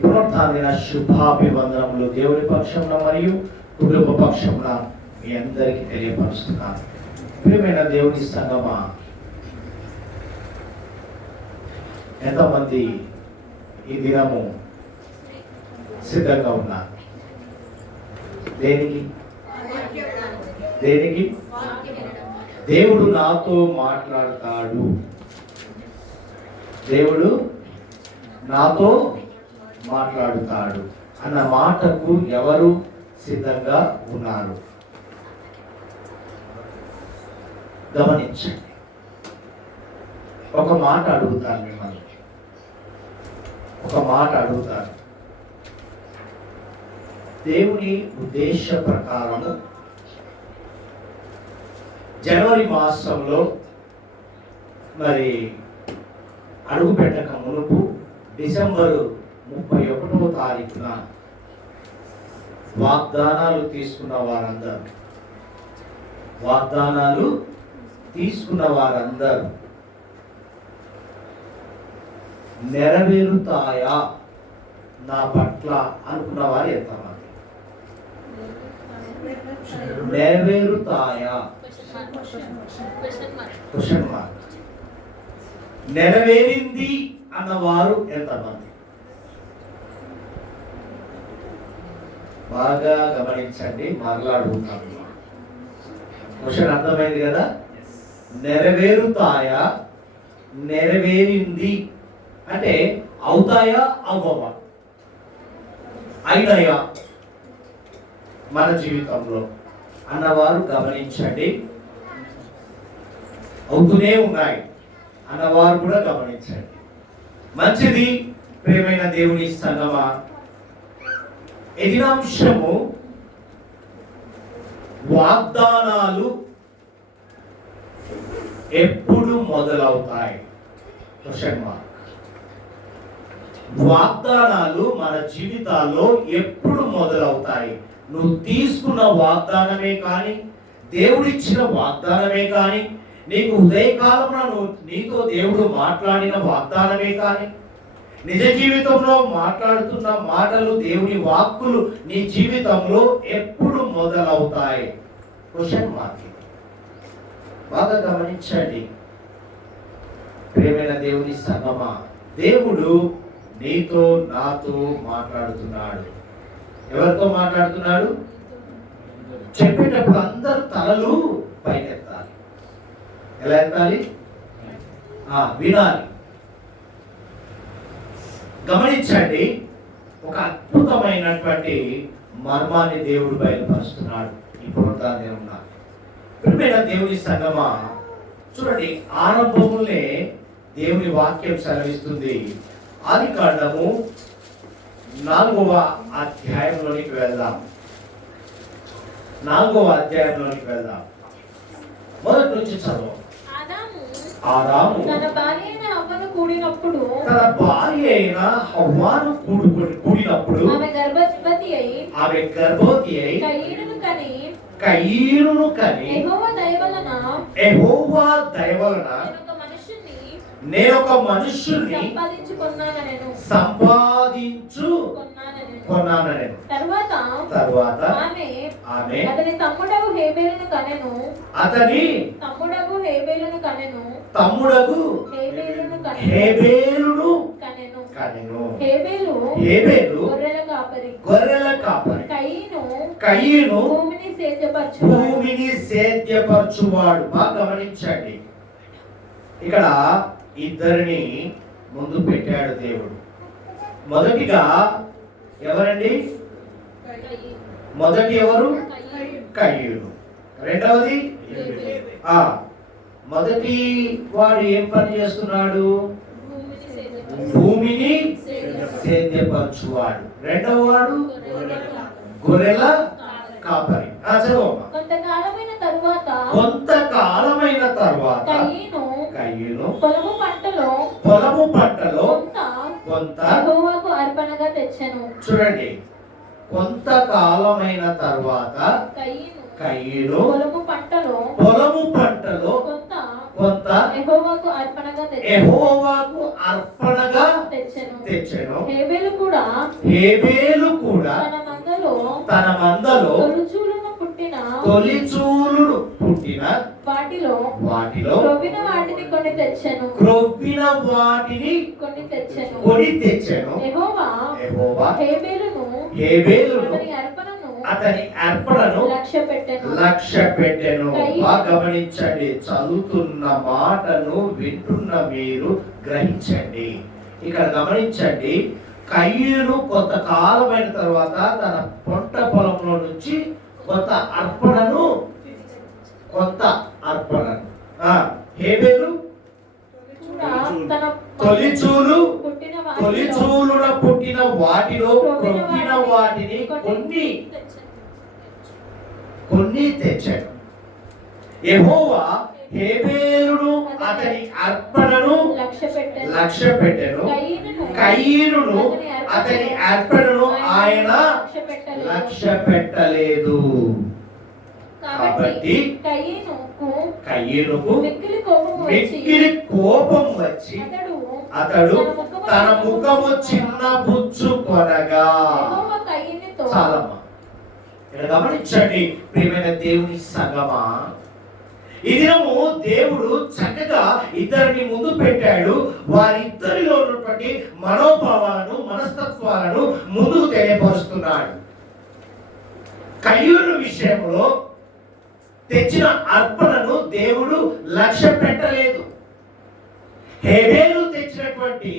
పునరుత్థాన శుభాభివందనములు దేవుని పక్షంలో మరియు కుటుంబ పక్షంలో మీ అందరికీ తెలియపరుస్తున్నాను. ప్రియమైన దేవుని సంగమా, ఎంతమంది ఈ దినము సిద్ధంగా ఉన్నారు? దేనికి? దేవుడు నాతో మాట్లాడతాడు, దేవుడు నాతో మాట్లాడుతాడు అన్న మాటకు ఎవరు సిద్ధంగా ఉన్నారు? గమనించండి. ఒక మాట అడుగుతాను మిమ్మల్ని, ఒక మాట అడుగుతాను. దేవుని ఉద్దేశ ప్రకారము జనవరి మాసంలో మరి అడుగు పెట్టక మునుపు డిసెంబరు 31వ తారీఖున వాగ్దానాలు తీసుకున్న వారందరూ నెరవేరుతాయా నా పట్ల అనుకున్న వారు ఎంతమంది? నెరవేరుతాయా? Question mark. నెరవేరింది అన్నవారు ఎంతమంది? బాగా గమనించండి, మరలా అడుగుతాను. క్వశ్చన్ అర్థమైంది కదా? నెరవేరుతాయా, నెరవేరింది అంటే అవుతాయా, అవ్వవా, అయినాయా మన జీవితంలో అన్నవారు గమనించండి. అవుతూనే ఉన్నాయి అన్నవారు కూడా గమనించండి. మంచిది. ప్రియమైన దేవుని సంగమా, ఎదినాంశము వాగ్దానాలు ఎప్పుడు మొదలవుతాయి? Question mark. వాగ్దానాలు మన జీవితాల్లో ఎప్పుడు మొదలవుతాయి? నువ్వు తీసుకున్న వాగ్దానమే కానీ, దేవుడిచ్చిన వాగ్దానమే కానీ, నీకు ఉదయకాలంలో నీతో దేవుడు మాట్లాడిన వాగ్దానమే కానీ, నిజ జీవితంలో మాట్లాడుతున్న మాటలు, దేవుని వాక్కులు నీ జీవితంలో ఎప్పుడు మొదలవుతాయి? Question mark. బాగా గమనించండి ప్రియమైన దేవుని సంగమా, దేవుడు నీతో నాతో మాట్లాడుతున్నాడు. ఎవరితో మాట్లాడుతున్నాడు? చెప్పేటప్పుడు అందరూ తలలు పైకెత్తాలి. ఎలా ఎత్తాలి? వినాలి. గమనించండి, ఒక అద్భుతమైనటువంటి మర్మాన్ని దేవుడు బయలుపరుస్తున్నాడు ఈ పునరుత్థాన. ప్రియమైన దేవుని సంగమా, చూడండి, ఆరంభములే దేవుని వాక్యం సెలవిస్తుంది. ఆదికాండము 4వ అధ్యాయంలోనికి వెళ్దాం. 4వ అధ్యాయంలోనికి వెళ్దాం. మొదటి నుంచి చదువు. ఆదాము తన భార్య అయిన హవ్వను కూడినప్పుడు ఆమె గర్భవతి అయి కయీనును కని యెహోవా దయ వలన నేనొక మనుష్యుని సంపాదించుకొన్నాను. తరువాత ఆమె అతని తమ్ముడగు హేబేలును కనెను. హేబేలు గొర్రెల కాపరి, కయీను భూమిని సేద్యపరచువాడు. బాగా గమనించండి, ఇక్కడ ఇద్దరిని ముందు పెట్టాడు దేవుడు. మొదటిగా ఎవరండి? మొదటి ఎవరు? కయీను. రెండవది మొదటి వాడు ఏం పని చేస్తున్నాడు? భూమిని సేద్యపరచువాడు. రెండవ వాడు గొర్రెల కాపరి. కొంతకాలమైన తరువాత కయీను పొలము పంటలో కొంత యెహోవాకు అర్పణగా తెచ్చెను. చూడండి, కొంతకాలమైన తర్వాత కయీను పొలము పంటలో కొంత యెహోవాకు అర్పణగా తెచ్చెను. హేబేలు కూడా తన మందలో తొలిచూలుడు పుట్టిన వాటిలో క్రొవ్విన వాటిని కొని తెచ్చెను. యెహోవా హేబేలును అతని అర్పణను లక్ష్యపెట్టెను. బాగా గమనించండి, చదువుతున్న మాటను వింటున్న మీరు గ్రహించండి. ఇక్కడ గమనించండి, కయ్యూను కొంతకాలమైన తర్వాత తన పొట్ట పొలంలో నుంచి కొంత అర్పణను హేబేలు తొలిచూలున పుట్టిన వాటిలో క్రొవ్విన వాటిని కొన్ని తెచ్చాడు. యెహోవా హేబేలును అతని అర్పణను లక్ష్యపెట్టెను. కయీనును అతని అర్పణను ఆయన లక్ష్యపెట్టలేదు. కాబట్టి కయీనుకు మిక్కిలి కోపం వచ్చి అతడు తన ముఖము చిన్న బుచ్చుకొనగా. చాలమ్మా, ఇక్కడ గమనించండి ప్రియమైన దేవుని సంగమా, ఈ దినము దేవుడు చక్కగా ఇద్దరిని ముందు పెట్టాడు. వారిద్దరిలో ఉన్నటువంటి మనోభావాలను మనస్తత్వాలను ముందుకు తెలియపరుస్తున్నాడు. కయ్యూను విషయంలో తెచ్చిన అర్పణను దేవుడు లక్ష్య పెట్టలేదు. హేబేలు తెచ్చినటువంటి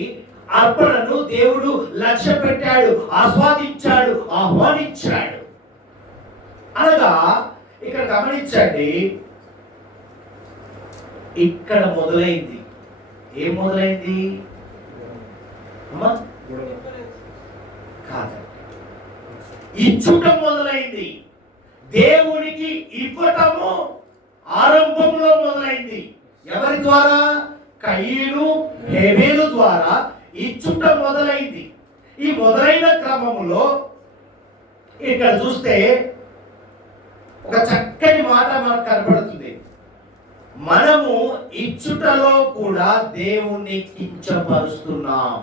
అర్పణను దేవుడు లక్ష్య పెట్టాడు, ఆస్వాదించాడు, ఆహ్వానించాడు. అనగా ఇక్కడ గమనించండి, ఇక్కడ మొదలైంది. ఏం మొదలైంది అమ్మా? కాదు, ఇచ్చుట మొదలైంది. దేవునికి ఇవ్వటము ఆరంభంలో మొదలైంది. ఎవరి ద్వారా? కయీను హేబేలు ద్వారా ఇచ్చుట మొదలైంది. ఈ మొదలైన క్రమములో ఇక్కడ చూస్తే ఒక చక్కని మాట మనకు కనబడుతుంది. మనము ఇచ్చుటలో కూడా దేవుణ్ణి కించపరుస్తున్నాం.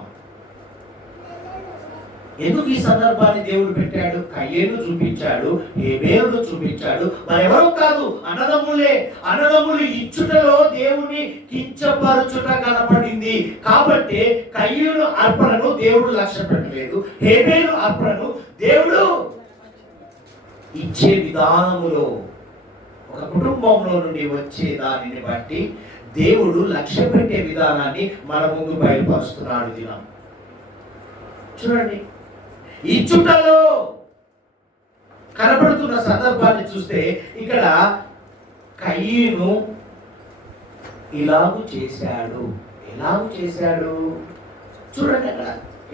ఎందుకు ఈ సందర్భాన్ని దేవుడు పెట్టాడు? కయ్యేను చూపించాడు, హేబేలును చూపించాడు. మరెవరో కాదు, అన్నదమ్ములే. అన్నదమ్ములు ఇచ్చుటలో దేవుణ్ణి కించపరచుట కనపడింది. కాబట్టి కయ్యేను అర్పణను దేవుడు లక్ష్య పెట్టలేదు. హేబేలు అర్పణను దేవుడు ఇచ్చే విధానములో, ఒక కుటుంబంలో నుండి వచ్చే దానిని బట్టి దేవుడు లక్ష్య పెట్టే విధానాన్ని మన ముందు బయలుపరుస్తున్నాడు. దినం చూడండి, ఇచ్చుటలో కనబడుతున్న సందర్భాన్ని చూస్తే ఇక్కడ కయీను ఇలాగు చేశాడు. ఎలాగు చేశాడు చూడండి, అక్కడ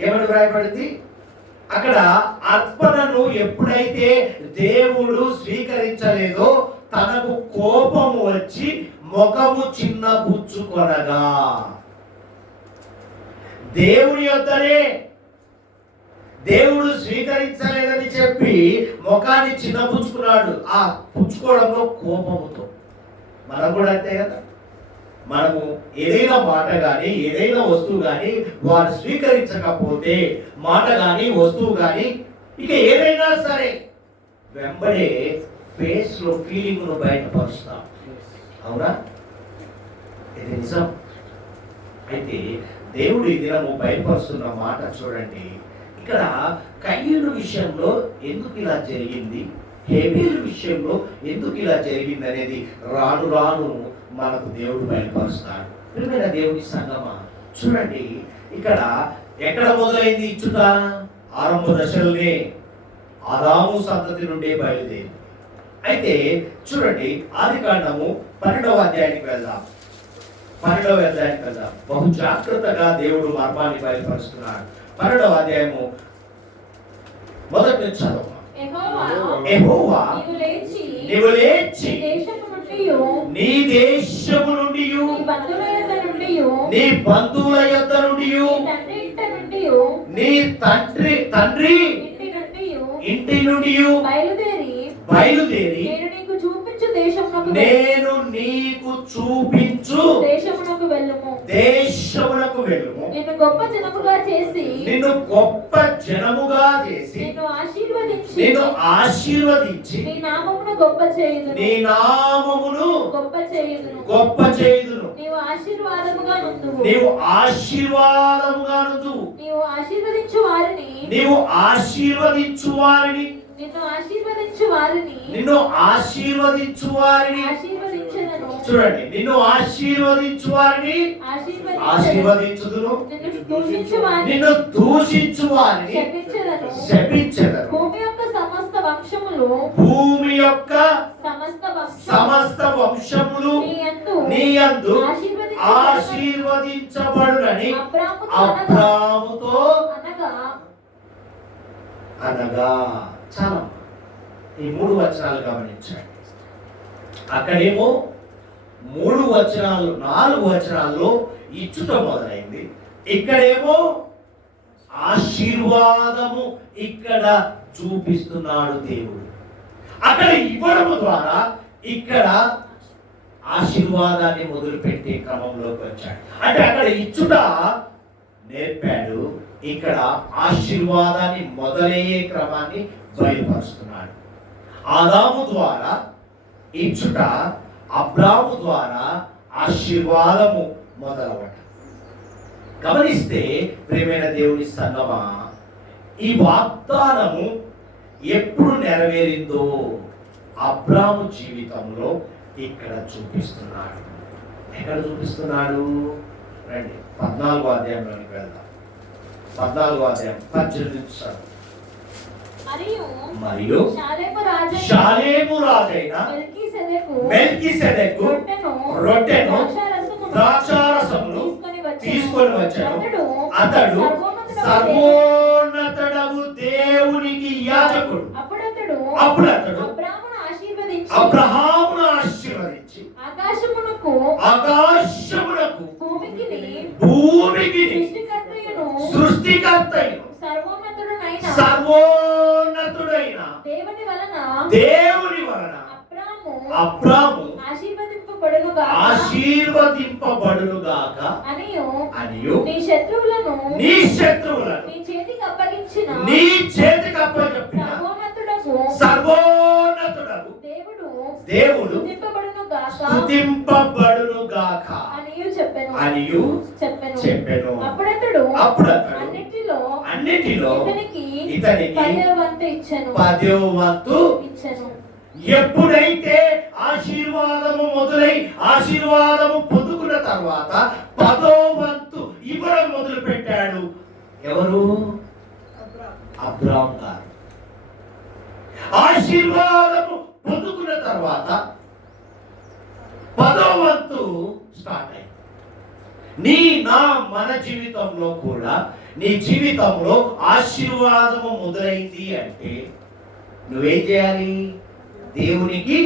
ఏమని వ్రాయబడింది? అక్కడ అర్పణను ఎప్పుడైతే దేవుడు స్వీకరించలేదో తనకు కోపము వచ్చి ముఖము చిన్న పుచ్చుకొనగా. దేవుని యొద్దనే దేవుడు స్వీకరించలేదని చెప్పి ముఖాన్ని చిన్నపుచ్చుకున్నాడు. ఆ పుచ్చుకోవడంలో కోపముతో. మనం కూడా అంతే కదా. మనము ఏదైనా మాట కానీ ఏదైనా వస్తువు కానీ వారు స్వీకరించకపోతే, మాట కానీ వస్తువు కానీ ఇక ఏదైనా సరే, వెంబడే ఫేస్ లో ఫీలింగ్ ను బయటపరుస్తాం. అవునా? ఇది నిజం. అయితే దేవుడు ఈ దినము బయటపరుస్తున్న మాట చూడండి. ఇక్కడ కయ్యూను విషయంలో ఎందుకు ఇలా జరిగింది, హేబేలు విషయంలో ఎందుకు ఇలా జరిగింది అనేది రాను రాను మనకు దేవుడు బయటపరుస్తాడు. ప్రియమైన దేవుని సంగమా, చూడండి, ఇక్కడ ఎక్కడ మొదలైంది ఇచ్చుట? ఆరంభ దశలోనే ఆదాము సంతతి నుండే బయలుదేరి. అయితే చూడండి, ఆదికాండము 12వ అధ్యాయానికి వెళ్దాం. 12వ అధ్యాయానికి వెళ్దాం. బహు జాగ్రత్తగా దేవుడు మర్మాన్ని బయలుపరుస్తున్నాడు. 12వ అధ్యాయము మొదటి నుంచి చదువు. యెహోవా నీవు లేచి నీ దేశము నుండి నీ బంధువుల యొద్ద నుండి నీ తండ్రి ఇంటి నుండి బయలుదేరి దేశమునకు నేను నీకు చూపించు దేశమునకు వెళ్ళుము. దేశమునకు వెళ్ళుము. నిన్ను గొప్ప జనముగా చేసి నిన్ను గొప్ప జనముగా చేసి నిన్ను ఆశీర్వదించి నీ నామమును గొప్ప చేయుదును. నీ నామమును గొప్ప చేయుదును. గొప్ప చేయుదును. నీవు ఆశీర్వాదముగా నుందువు. నీవు ఆశీర్వాదముగా నుందువు. నీవు ఆశీర్వదించు వారిని నీవు ఆశీర్వదించు వారిని నిన్ను ఆశీర్వదించు వారిని నిన్ను ఆశీర్వదించు వారిని ఆశీర్వదించెదను. చూడండి, నిన్ను ఆశీర్వదించు వారిని ఆశీర్వదించుదును. నిన్ను దూషించు వారిని నిన్ను దూషించు వారిని శపించెదను. శపించెదను. భూమి యొక్క సమస్త వంశములు భూమి యొక్క సమస్త సమస్త వంశములు నీ యందు ఆశీర్వదించబడునని అబ్రాముతో అనగా. చాలా ఈ 3 వచనాలు గమనించండి. అక్కడేమో 3 వచనాలు 4 వచనాల్లో ఇచ్చుట మొదలైంది. ఇక్కడేమో ఆశీర్వాదము ఇక్కడ చూపిస్తున్నాడు దేవుడు. అక్కడ ఇవ్వడం ద్వారా ఇక్కడ ఆశీర్వాదాన్ని మొదలుపెట్టే క్రమంలోకి వచ్చాడు. అంటే అక్కడ ఇచ్చుట నేర్పాడు, ఇక్కడ ఆశీర్వాదాన్ని మొదలయ్యే క్రమాన్ని బయలుపరుస్తున్నాడు. ఆదాము ద్వారా ఇచ్చుట, అబ్రాము ద్వారా ఆశీర్వాదము మొదలవట. గమనిస్తే ప్రియమైన దేవుని సంగమా, ఈ వాగ్దానము ఎప్పుడు నెరవేరిందో అబ్రాము జీవితంలో ఇక్కడ చూపిస్తున్నాడు. ఎక్కడ చూపిస్తున్నాడు? రండి 14వ అధ్యాయంలోనికి వెళ్దాం. 14వ అధ్యాయం 18 మరియు షాలేము రాజైన మెల్కీసెదెకు రొట్టెను ద్రాక్షారసమును తీసుకొని వచ్చాడు. అతడు సర్వోన్నతుడగు దేవునికి యాజకుడు. అప్పుడు అతడు అబ్రహామును ఆశీర్వదించి ఆకాశమునకు భూమికి సృష్టికర్తయు సర్వోన్నతుడైన దేవుని వలన అబ్రాము ఆశీర్వదింపబడునుగాక అనియు నీ శత్రువులను నీ చేతికి అప్పగించిన సర్వోన్నతుడగు దేవుడు స్తుతింపబడునుగాక అనియు చెప్పెను. అప్పుడు అన్నిటిలో ఇతనికి 10వ వంతు ఇచ్చెను. ఎప్పుడైతే ఆశీర్వాదము మొదలై ఆశీర్వాదము పొందుకున్న తర్వాత 10వ వంతు ఇవ్వడం మొదలు పెట్టాడు. ఎవరు? అబ్రాము గారు. ఆశీర్వాదము పొందుకున్న తర్వాత 10వ వంతు స్టార్ట్ అయింది. మన జీవితంలో కూడా నీ జీవితంలో ఆశీర్వాదము మొదలైంది అంటే నువ్వేం చేయాలి? దేవునికి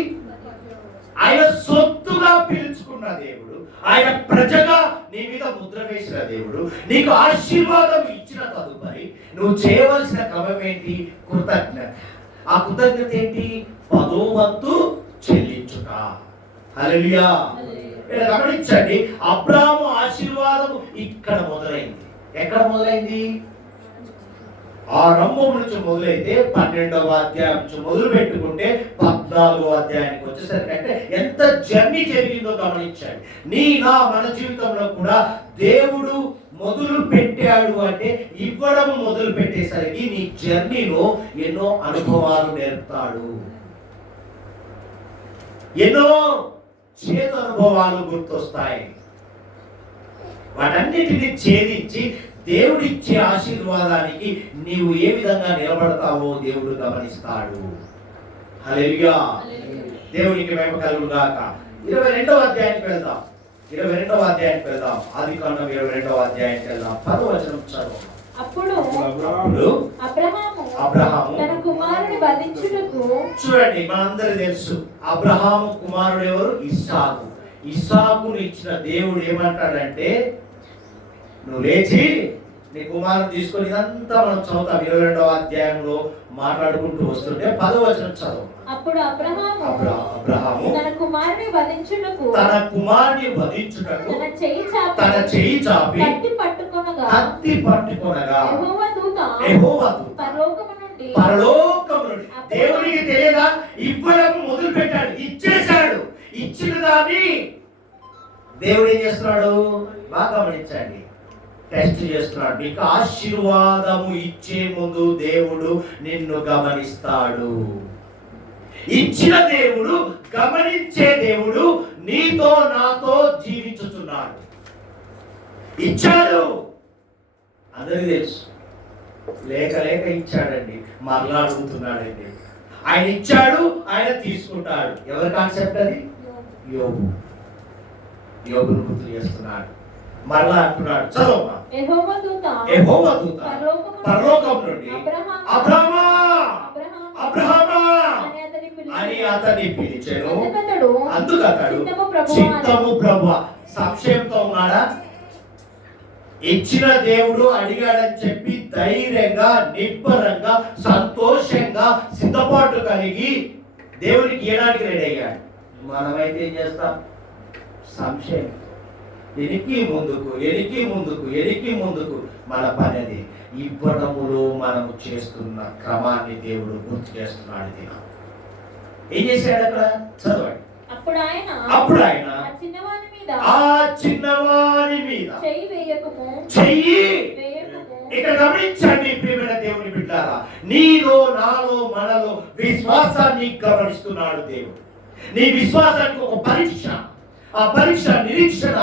ఆయన సొత్తుగా పిలుచుకున్న దేవుడు, ఆయన ప్రజగా నీ మీద ముద్ర వేసిన దేవుడు నీకు ఆశీర్వాదం ఇచ్చిన తదుపరి నువ్వు చేయవలసిన క్రమం ఏంటి? కృతజ్ఞత. ఆ కృతజ్ఞత ఏంటి? 10వ వంతు చెల్లించుట. హల్లెలూయా. గమనించండి, అబ్రాము ఆశీర్వాదం ఇక్కడ మొదలైంది. ఎక్కడ మొదలైంది? ఆరంభం నుంచి మొదలైతే 12వ అధ్యాయం నుంచి మొదలు పెట్టుకుంటే 14వ అధ్యాయానికి వచ్చేసరికి అంటే ఎంత జర్నీ జరిగిందో గమనించండి. మన జీవితంలో కూడా దేవుడు మొదలు పెట్టాడు అంటే ఇవ్వడం మొదలు పెట్టేసరికి నీ జర్నీలో ఎన్నో అనుభవాలు నేర్పుతాడు. ఎన్నో చేదు అనుభవాలు గుర్తొస్తాయి. వాటన్నిటిని ఛేదించి దేవుడిచ్చే ఆశీర్వాదానికి నీవు ఏ విధంగా నిలబడతావో దేవుడు గమనిస్తాడు. హల్లెలూయా. దేవునికి మహిమ కలుగును గాక. 22వ అధ్యాయానికి వెళ్దాం. 22వ అధ్యాయానికి వెళ్దాం. ఆదికాండం 22వ అధ్యాయానికి వెళ్దాం. 10వ వచనం చదువు. అప్పుడు అబ్రహాము తన కుమారుని వధించుటకు, చూడండి మనందరికీ తెలుసు అబ్రహాము కుమారుడు ఎవరు? ఇస్సాకు. ఇస్సాకును ఇచ్చిన దేవుడు ఏమంటాడంటే, నువ్వు లేచి నీ కుమారుని తీసుకొని ఇదంతా మనం చదువుతాం 22వ అధ్యాయంలో మాట్లాడుకుంటూ వస్తుంటే 10వ వచనం చదువు. అప్పుడు అబ్రహాము అబ్రహాము తన కుమారుని వధించుటకు తన తన చెయ్యి చాపి కత్తి పట్టుకొనగా యెహోవా దూత యెహోవా పరలోకము నుండి నుండి దేవునికి తెలియదా ఇవ్వడం మొదలు పెట్టాడు, ఇచ్చేశాడు. ఇచ్చిన దాన్ని దేవుడు ఏం చేస్తున్నాడు బాగా గమనించండి, టెస్ట్ చేస్తున్నాడు. నీకు ఆశీర్వాదము ఇచ్చే ముందు దేవుడు నిన్ను గమనిస్తాడు. ఇచ్చిన దేవుడు, గమనించే దేవుడు నీతో నాతో జీవించుతున్నాడు. ఇచ్చాడు, అందరికీ తెలుసు. లేక లేక ఇచ్చాడండి, మరలా అడుగుతున్నాడండి. ఆయన ఇచ్చాడు, ఆయన తీసుకుంటాడు. ఎవరి కాన్సెప్ట్ అది? యోబును గుర్తు చేస్తున్నాడు. మరలా అంటున్నాడు, చదవమ్మా. యెహోవా దూత పరలోకం నుండి అబ్రహామా అబ్రహామా అని అతన్ని పిలిచెను. అందుకు అతడు చిత్తము ప్రభువా. సంశయంతో ఉన్నాడా? ఇచ్చిన దేవుడు అడిగాడని చెప్పి ధైర్యంగా, నిబ్బరంగా, సంతోషంగా, సిద్ధపాటు కలిగి దేవునికి ఇవ్వడానికి రెడీ అయ్యాడు. మనమైతే ఏం చేస్తాం? సంశయం, ఎనికి ముందుకు మన పని అది. ఇవ్వటములో మనము చేస్తున్న క్రమాన్ని దేవుడు గుర్తు చేస్తున్నాడు. ఏం చేశాడు అక్కడ? చదవండి. అప్పుడు ఆయన ఆ చిన్నవాని మీద చెయ్యి. ఇక్కడ గమనించండి ప్రియమైన దేవుని బిడ్డారా, నీలో నాలో మనలో విశ్వాసాన్ని గమనిస్తున్నాడు దేవుడు. నీ విశ్వాసానికి ఒక పరీక్ష, ఆ పరీక్ష నిరీక్షణ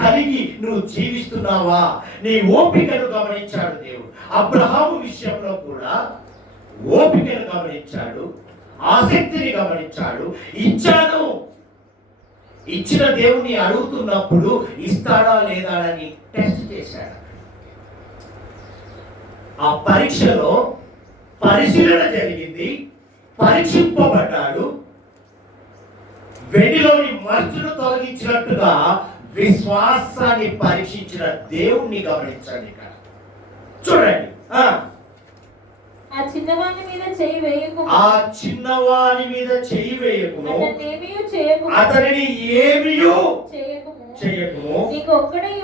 కలిగి నువ్వు జీవిస్తున్నావా? నీ ఓపికను గమనించాడు దేవుడు. అబ్రహాము విషయంలో కూడా ఓపికను గమనించాడు, ఆసక్తిని గమనించాడు. ఇచ్చిన దేవుని అడుగుతున్నప్పుడు ఇస్తాడా లేదా అని టెస్ట్ చేశాడు. ఆ పరీక్షలో పరిశీలన జరిగింది, పరీక్షింపబడ్డాడు. వెండిలోని మర్చును తొలగించినట్టుగా విశ్వాసాన్ని పరీక్షించిన దేవుణ్ణి గమనించండి. ఇక్కడ చూడండి, ఆ చిన్నవాని మీద చెయ్యి వేయకుము, అతనిని ఏమియో చేయకుము, నీకు ఒక్కడై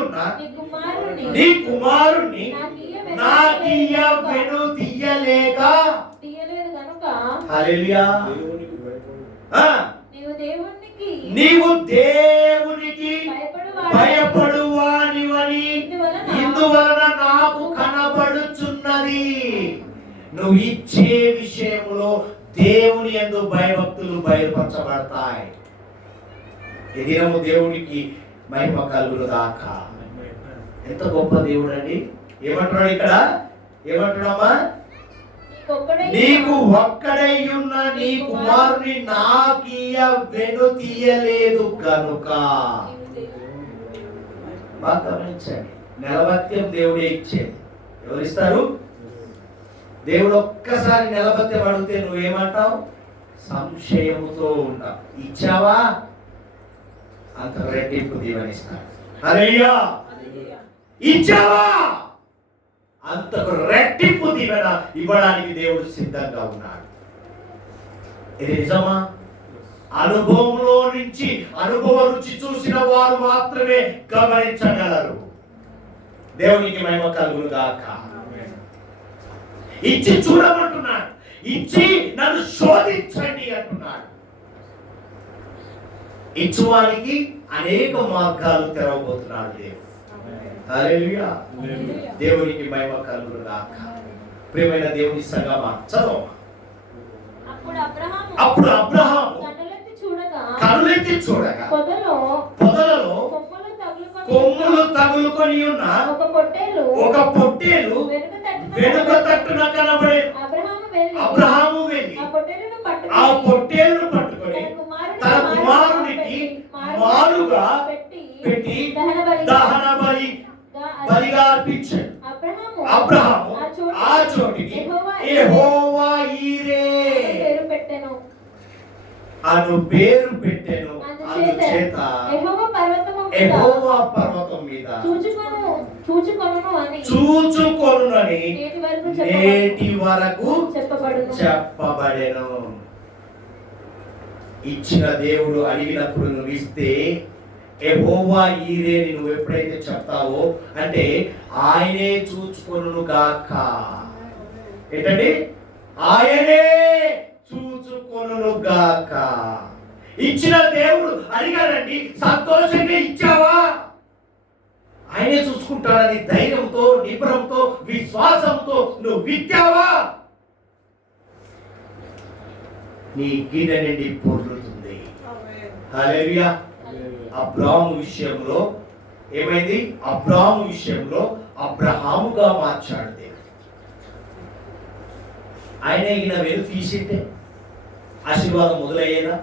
ఉన్న నీ కుమారుణ్ణి నాకియ్యవెను తీయలేదు గనుక హల్లెలూయా. నీవు దేవునికి భయపడువానివని ఇందువలన నాకు కనబడుచున్నది. నువ్వు ఇచ్చే విషయంలో దేవుని యందు భయభక్తులు బయలుపరచబడతాయి. ఈ దినము దేవునికి మహిమ కలుగును గాక. ఎంత గొప్ప దేవుడు అండి. ఏమంటున్నాడు ఇక్కడ? ఏమంటున్నామా? నీకు ఒక్కడై ఉన్న నీ కుమారుని నాకియ్యవెను తీయలేదు గనుక. బాగా గమనించండి, నిలబత్యం దేవుడే ఇచ్చేది. ఎవరిస్తారు? దేవుడు ఒక్కసారి నిలబత్యం అడిగితే నువ్వేమంటావు? సంశయముతో ఉంటావు. ఇచ్చావా? అంత రెట్టింపు దీవెనిస్తాడు. హల్లెలూయా. ఇచ్చావా? అంతకు రెట్టింపు దీవెన ఇవ్వడానికి దేవుడు సిద్ధంగా ఉన్నాడు. ఇది నిజమా? అనుభవంలో నుంచి అనుభవ రుచి చూసిన వారు మాత్రమే గమనించగలరు. దేవునికి మహిమ కలుగును గాక. ఇచ్చి చూడమంటున్నాడు, ఇచ్చి నన్ను శోధించండి అంటున్నాడు. ఇచ్చువానికి అనేక మార్గాలు తెరవబోతున్నాడు దేవుడు. హల్లెలూయా. దేవునికి మహిమ కలుగును గాక. ప్రియమైన దేవుని సంగమా, చదవ. అప్పుడు అబ్రహాము కనులెత్తి చూడగా పొదలలో కొమ్ములు తగులుకొని ఉన్న ఒక పొట్టేలు వెనుక తట్టున కనబడే. అబ్రహాము వెళ్ళి ఆ పొట్టేలును పట్టుకొని తన కుమారునికి మాలుగా పెట్టి దహన బలిగా అర్పించాడు. అబ్రహాము ఆ చోటికి యెహోవా ఈరే అను పేరు పెట్టెను. అందుచేత యెహోవా పర్వతం మీద చూచుకొనునని నేటి వరకు చెప్పబడును. చెప్పబడెను. ఇచ్చిన దేవుడు అడిగినప్పుడు నువ్వు ఇస్తే యెహోవా ఈరే అని నువ్వు ఎప్పుడైతే చెప్తావో అంటే ఆయనే చూచుకొనును గాక. ఏంటండి? ఆయనే చూచుకొనును గాక. ఇచ్చిన దేవుడు అడిగాడండి, సంతోషంగా ఇచ్చావా? ఆయనే చూసుకుంటాడని ధైర్యంతో, నిబ్రంతో, విశ్వాసంతో నువ్వు విత్తావా? నీ గిన్నె నుండి పొర్లుతుంది. హల్లెలూయా. అబ్రాహాము విషయంలో ఏమైంది? అబ్రాహాము విషయంలో అబ్రహాముగా మార్చాడు దేవుడు. ఆయన ఈయన వెలు తీసింటే ఆశీర్వాదం మొదలయ్యేదా?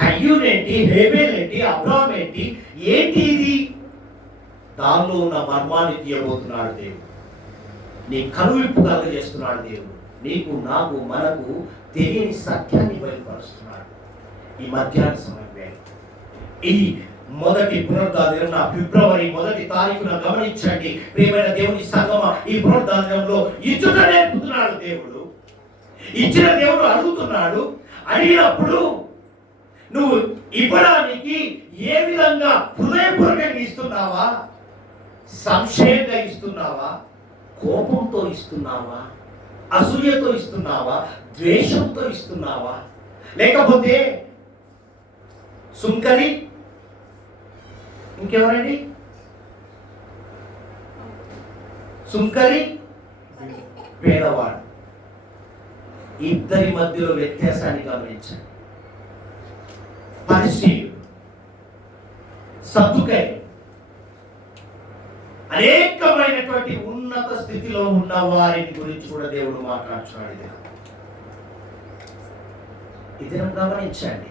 కయ్యూనేంటి, హేబేలేంటి, అబ్రాహాం ఏంటి, ఏంటి ఇది? దానిలో ఉన్న మర్మాన్ని తీయబోతున్నాడు దేవుడు. నీ కనువిప్పు కలుగజేస్తున్నాడు దేవుడు. నీకు, నాకు, మనకు తెలియని సత్యాన్ని బయలుపరుస్తున్నాడు ఈ మధ్యాహ్న సమయం వేళ. ఈ మొదటి పునరుద్ధానం ఫిబ్రవరి 1వ తారీఖున గమనించండి ప్రియమైన దేవుని సంగమ. ఈ పునరుద్ధానంలో ఇచ్చుట నేర్పుతున్నాడు దేవుడు. ఇచ్చిన దేవుడు అడుగుతున్నాడు. అడిగినప్పుడు నువ్వు ఇవ్వడానికి ఏ విధంగా హృదయపూర్వకంగా ఇస్తున్నావా? సంశయంగా ఇస్తున్నావా? కోపంతో ఇస్తున్నావా? అసూయతో ఇస్తున్నావా? ద్వేషంతో ఇస్తున్నావా? లేకపోతే సుంకరి, ఇంకెవరండి? సుంకరి, పేదవాడు. ఇద్దరి మధ్యలో వ్యత్యాసాన్ని గమనించండి. పరిశీలు, సద్దుకై, అనేకమైనటువంటి ఉన్నత స్థితిలో ఉన్న వారిని గురించి కూడా దేవుడు మాట్లాడుతున్నాడు. ఇది గమనించండి.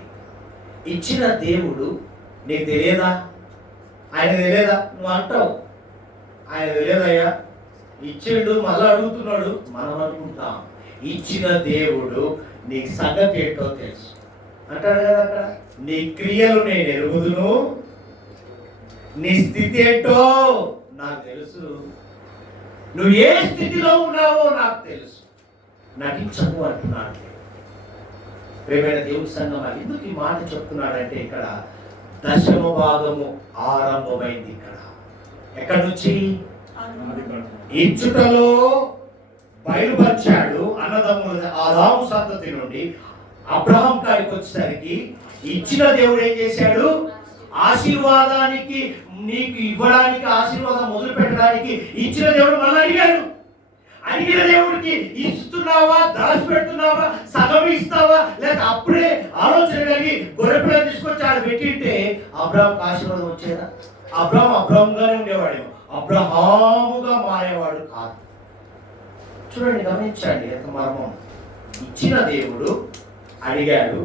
ఇచ్చిన దేవుడు నీకు తెలియదా? ఆయన తెలియదా? నువ్వు అంటావు ఆయన తెలియదయ్యా, ఇచ్చిండు మళ్ళా అడుగుతున్నాడు. మనం అనుకుంటాం ఇచ్చిన దేవుడు నీకు సంగతి ఏంటో తెలుసు అంటాడు కదా అక్కడ. నీ క్రియలు నేను ఎరుగుదును, నీ స్థితి ఏంటో నాకు తెలుసు, నువ్వు ఏ స్థితిలో ఉన్నావో నాకు తెలుసు, నటించకు అంటున్నాడు. ప్రియమైన దేవుని సంగమా, ఎందుకు ఈ మాట చెప్తున్నాడంటే ఇక్కడ 10వ భాగము ఆరంభమైంది. ఇక్కడ ఎక్కడి నుంచి? ఇచ్చుటలో బయలుపరిచాడు అన్నదమ్ముల ఆదాము సంతతి నుండి అబ్రహాం కాడికి వచ్చేసరికి ఇచ్చిన దేవుడు ఏం చేశాడు? ఆశీర్వాదానికి, నీకు ఇవ్వడానికి, ఆశీర్వాదం మొదలు పెట్టడానికి ఇచ్చిన దేవుడు మళ్ళీ అడిగాడు. అడిగిన దేవుడికి ఇస్తున్నావా, దాచిపెడుతున్నావా, సగం ఇస్తావా, లేక అప్పుడే ఆలోచన కలిగి గొర్రెపిల్ల తీసుకొచ్చి ఆడ పెట్టింటే అబ్రహాంకి ఆశీర్వాదం వచ్చేదా? అబ్రహాంగానే ఉండేవాడేమో, అబ్రహాముగా మారేవాడు కాదు. చూడండి, గమనించండి ఎంత మర్మం. ఇచ్చిన దేవుడు అడిగాడు,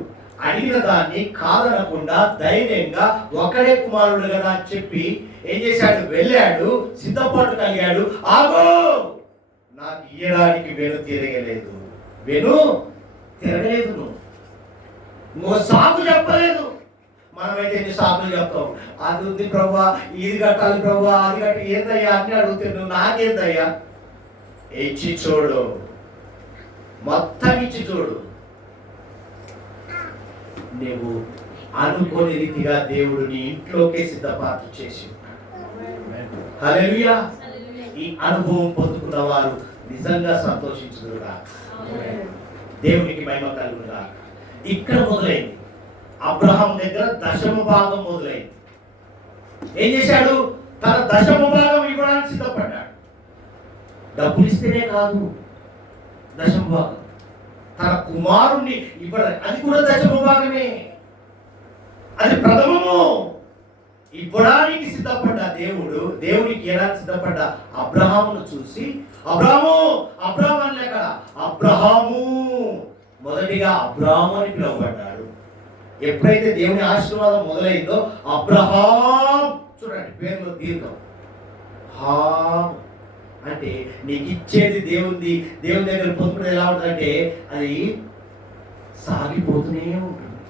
అడిగిన దాన్ని కాదనకుండా ధైర్యంగా ఒకడే కుమారుడు కదా అని చెప్పి ఏం చేశాడు? వెళ్ళాడు, సిద్ధపాటు కలిగాడు. ఆగో, నాకు ఇయ్యడానికి వెను తిరగలేదు, వెను తిరగలేదు. నువ్వు సాకు చెప్పలేదు. మనమైతే ఎన్ని సాకులు చెప్తాం. అది ఉంది ప్రభా, ఇది కట్టాలి ప్రభా, అది కట్టి ఏందయ్యా అని అడుగుతే నువ్వు నాకేందయ్యా? ఇచ్చి చూడు, మొత్తం ఇచ్చి చూడు. నువ్వు అనుకోని రీతిగా దేవుడు నీ ఇంట్లోకే సిద్ధపాటు చేసి. హల్లెలూయా. ఈ అనుభవం పొందుకున్న వారు నిజంగా సంతోషించుదురుగా. దేవునికి మహిమ కలుగునుగా. ఇక్కడ మొదలైంది. అబ్రహాం దగ్గర 10వ భాగం మొదలైంది. ఏం చేశాడు? తన 10వ భాగం ఇవ్వడానికి సిద్ధపడ్డాడు. డబ్బులు ఇస్తేనే కాదు, 10వ భాగం తన కుమారుణ్ణి ఇవ్వడానికి, అది కూడా 10వ భాగమే, అది ప్రథమము. ఇవ్వడానికి సిద్ధపడ్డ దేవుడు, దేవునికి ఇవ్వడానికి సిద్ధపడ్డ అబ్రహామును చూసి అబ్రహాము అని లేక అబ్రహాము మొదటిగా అబ్రహాము అని పిలువబడ్డాడు. ఎప్పుడైతే దేవుని ఆశీర్వాదం మొదలైందో అబ్రహాం, చూడండి పేరులో దీర్ఘం, హాం అంటే నీకు ఇచ్చేది దేవుని దగ్గర పొందుకునేది ఎలా ఉంటుందంటే అది సాగిపోతూనే ఉంటుంది.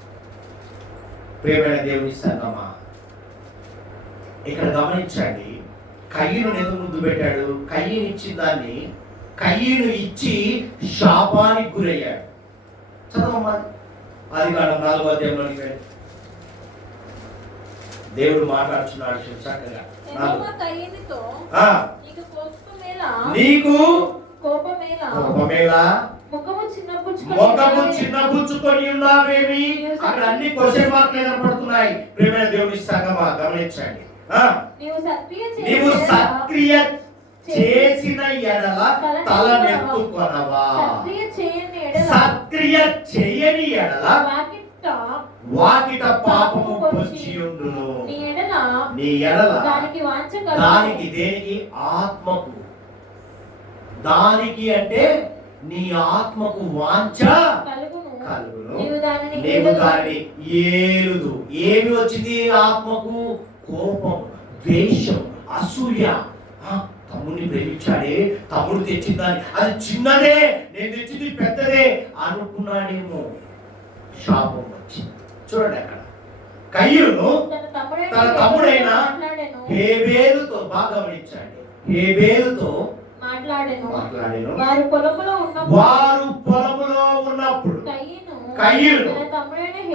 ప్రియమైన దేవుని సంగమా, ఇక్కడ గమనించండి. కయ్యను ఎందుకు ముద్దు పెట్టాడు? కయ్యను ఇచ్చిన దాన్ని కయ్యను ఇచ్చి శాపానికి గురయ్యాడు. చదవమ్మా ఆదికాండం 4వ అధ్యాయంలోనికి వెళ్ళి దేవుడు మాట్లాడుతున్నాడు చక్కగా. యెహోవా కయీనుతో, ఆ, నీకు నీకు కోపమేలా, ముఖము చిన్నబుచ్చుకొని ఉన్నావేమి? అక్కడ అన్ని క్వశ్చన్ మార్కులు కనపడుతున్నాయి. ప్రియమైన దేవుని సంగమా గమనించండి. నీవు సక్రియ చేసిన ఎడల తలనెత్తుకొనవా? సక్రియ చేయని ఎడల వాకిట పాపము పొంచి ఉండును. నీ ఎడల దానికి దేనికి? ఆత్మకు. దానికి అంటే నీ ఆత్మకు వాంఛ కలుగును, నీవు దానిని ఏలుదు. ఏమి వచ్చింది ఆత్మకు? కోపం, ద్వేషం, అసూయ. తమ్ముడిని ప్రేమించాడే, తమ్ముడు తెచ్చిన దాన్ని అది చిన్నదే, నేను తెచ్చింది పెద్దదే అనుకున్నాడేమో. శాపం వచ్చింది. చూడండి అక్కడ కయ్యూను తన తమ్ముడైన హేబేలుతో, బాగా గమనించండి, హేబేలుతో మాట్లాడెను. వారు పొలములో ఉన్నప్పుడు కయ్యూను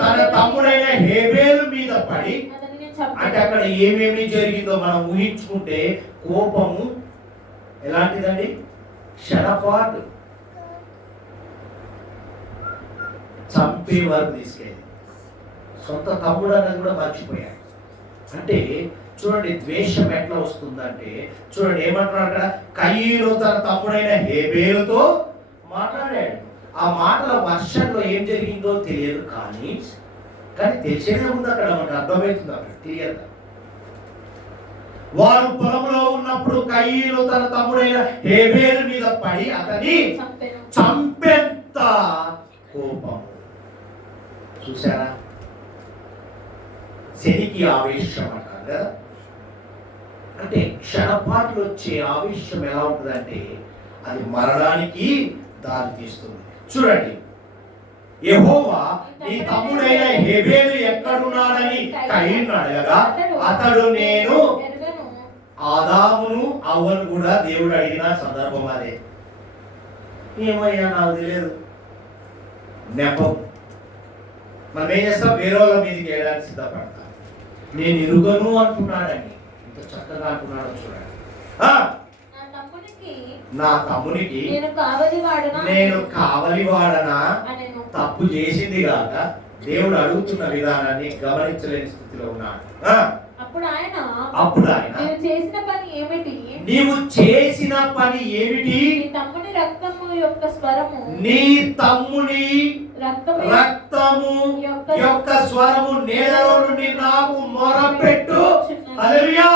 తన తమ్ముడైన హేబేలు మీద పడి, అంటే అక్కడ ఏమేమి జరిగిందో మనం ఊహించుకుంటే, కోపము ఎలాంటిదండి? క్షణపాటు చంపే వరకు తీసుకెళ్ళి సొంత తమ్ముడు అనేది కూడా మర్చిపోయాడు. అంటే చూడండి ద్వేషం ఎట్లా వస్తుందంటే, చూడండి ఏమంటున్నాడు అక్కడ, కయ్యూను తన తమ్ముడైన హేబేలుతో మాట్లాడాడు. ఆ మాటల వర్షంలో ఏం జరిగిందో తెలియదు, కానీ తెలిసేదే ఉంది అక్కడ, మనకు అర్థమవుతుంది అక్కడ క్లియర్గా. వారు పొలంలో ఉన్నప్పుడు కయ్యూను తన తమ్ముడైన హేబేలు మీద పడి అతని చంపేంత కోపం. చూసారా? శనికి ఆవేశం అంటారు కదా. అంటే క్షణపాటులో వచ్చే ఆవేశం ఎలా ఉంటుందంటే అది మరణానికి దారి తీస్తుంది. చూడండి, యెహోవా నీ తమ్ముడైన హేబేలు ఎక్కడున్నాడని కయీను అడగగా, అతడు నేను ఆదామును అవ్వను కూడా దేవుడు అడిగిన సందర్భం అదే. ఏమయ్యా నాకు తెలియదు, నెపం. మనం ఏం చేస్తాం? వేరే వాళ్ళ మీదకి వేయడానికి సిద్ధపడతాం. నేను ఇరుగను అంటున్నాడండి, ఇంత చక్కగా అంటున్నాడు చూడండి. నా తమ్మునికి నేను కావలివాడనా? తప్పు చేసింది కాక దేవుడు అడుగుతున్న విధానాన్ని గమనించలేని స్థితిలో ఉన్నాడు. అప్పుడు ఆయన నీవు చేసిన పని ఏమిటి? నీ తమ్ముని రక్తము యొక్క స్వరము నేలలో నుండి నాకు మొరపెట్టు. హల్లెలూయా!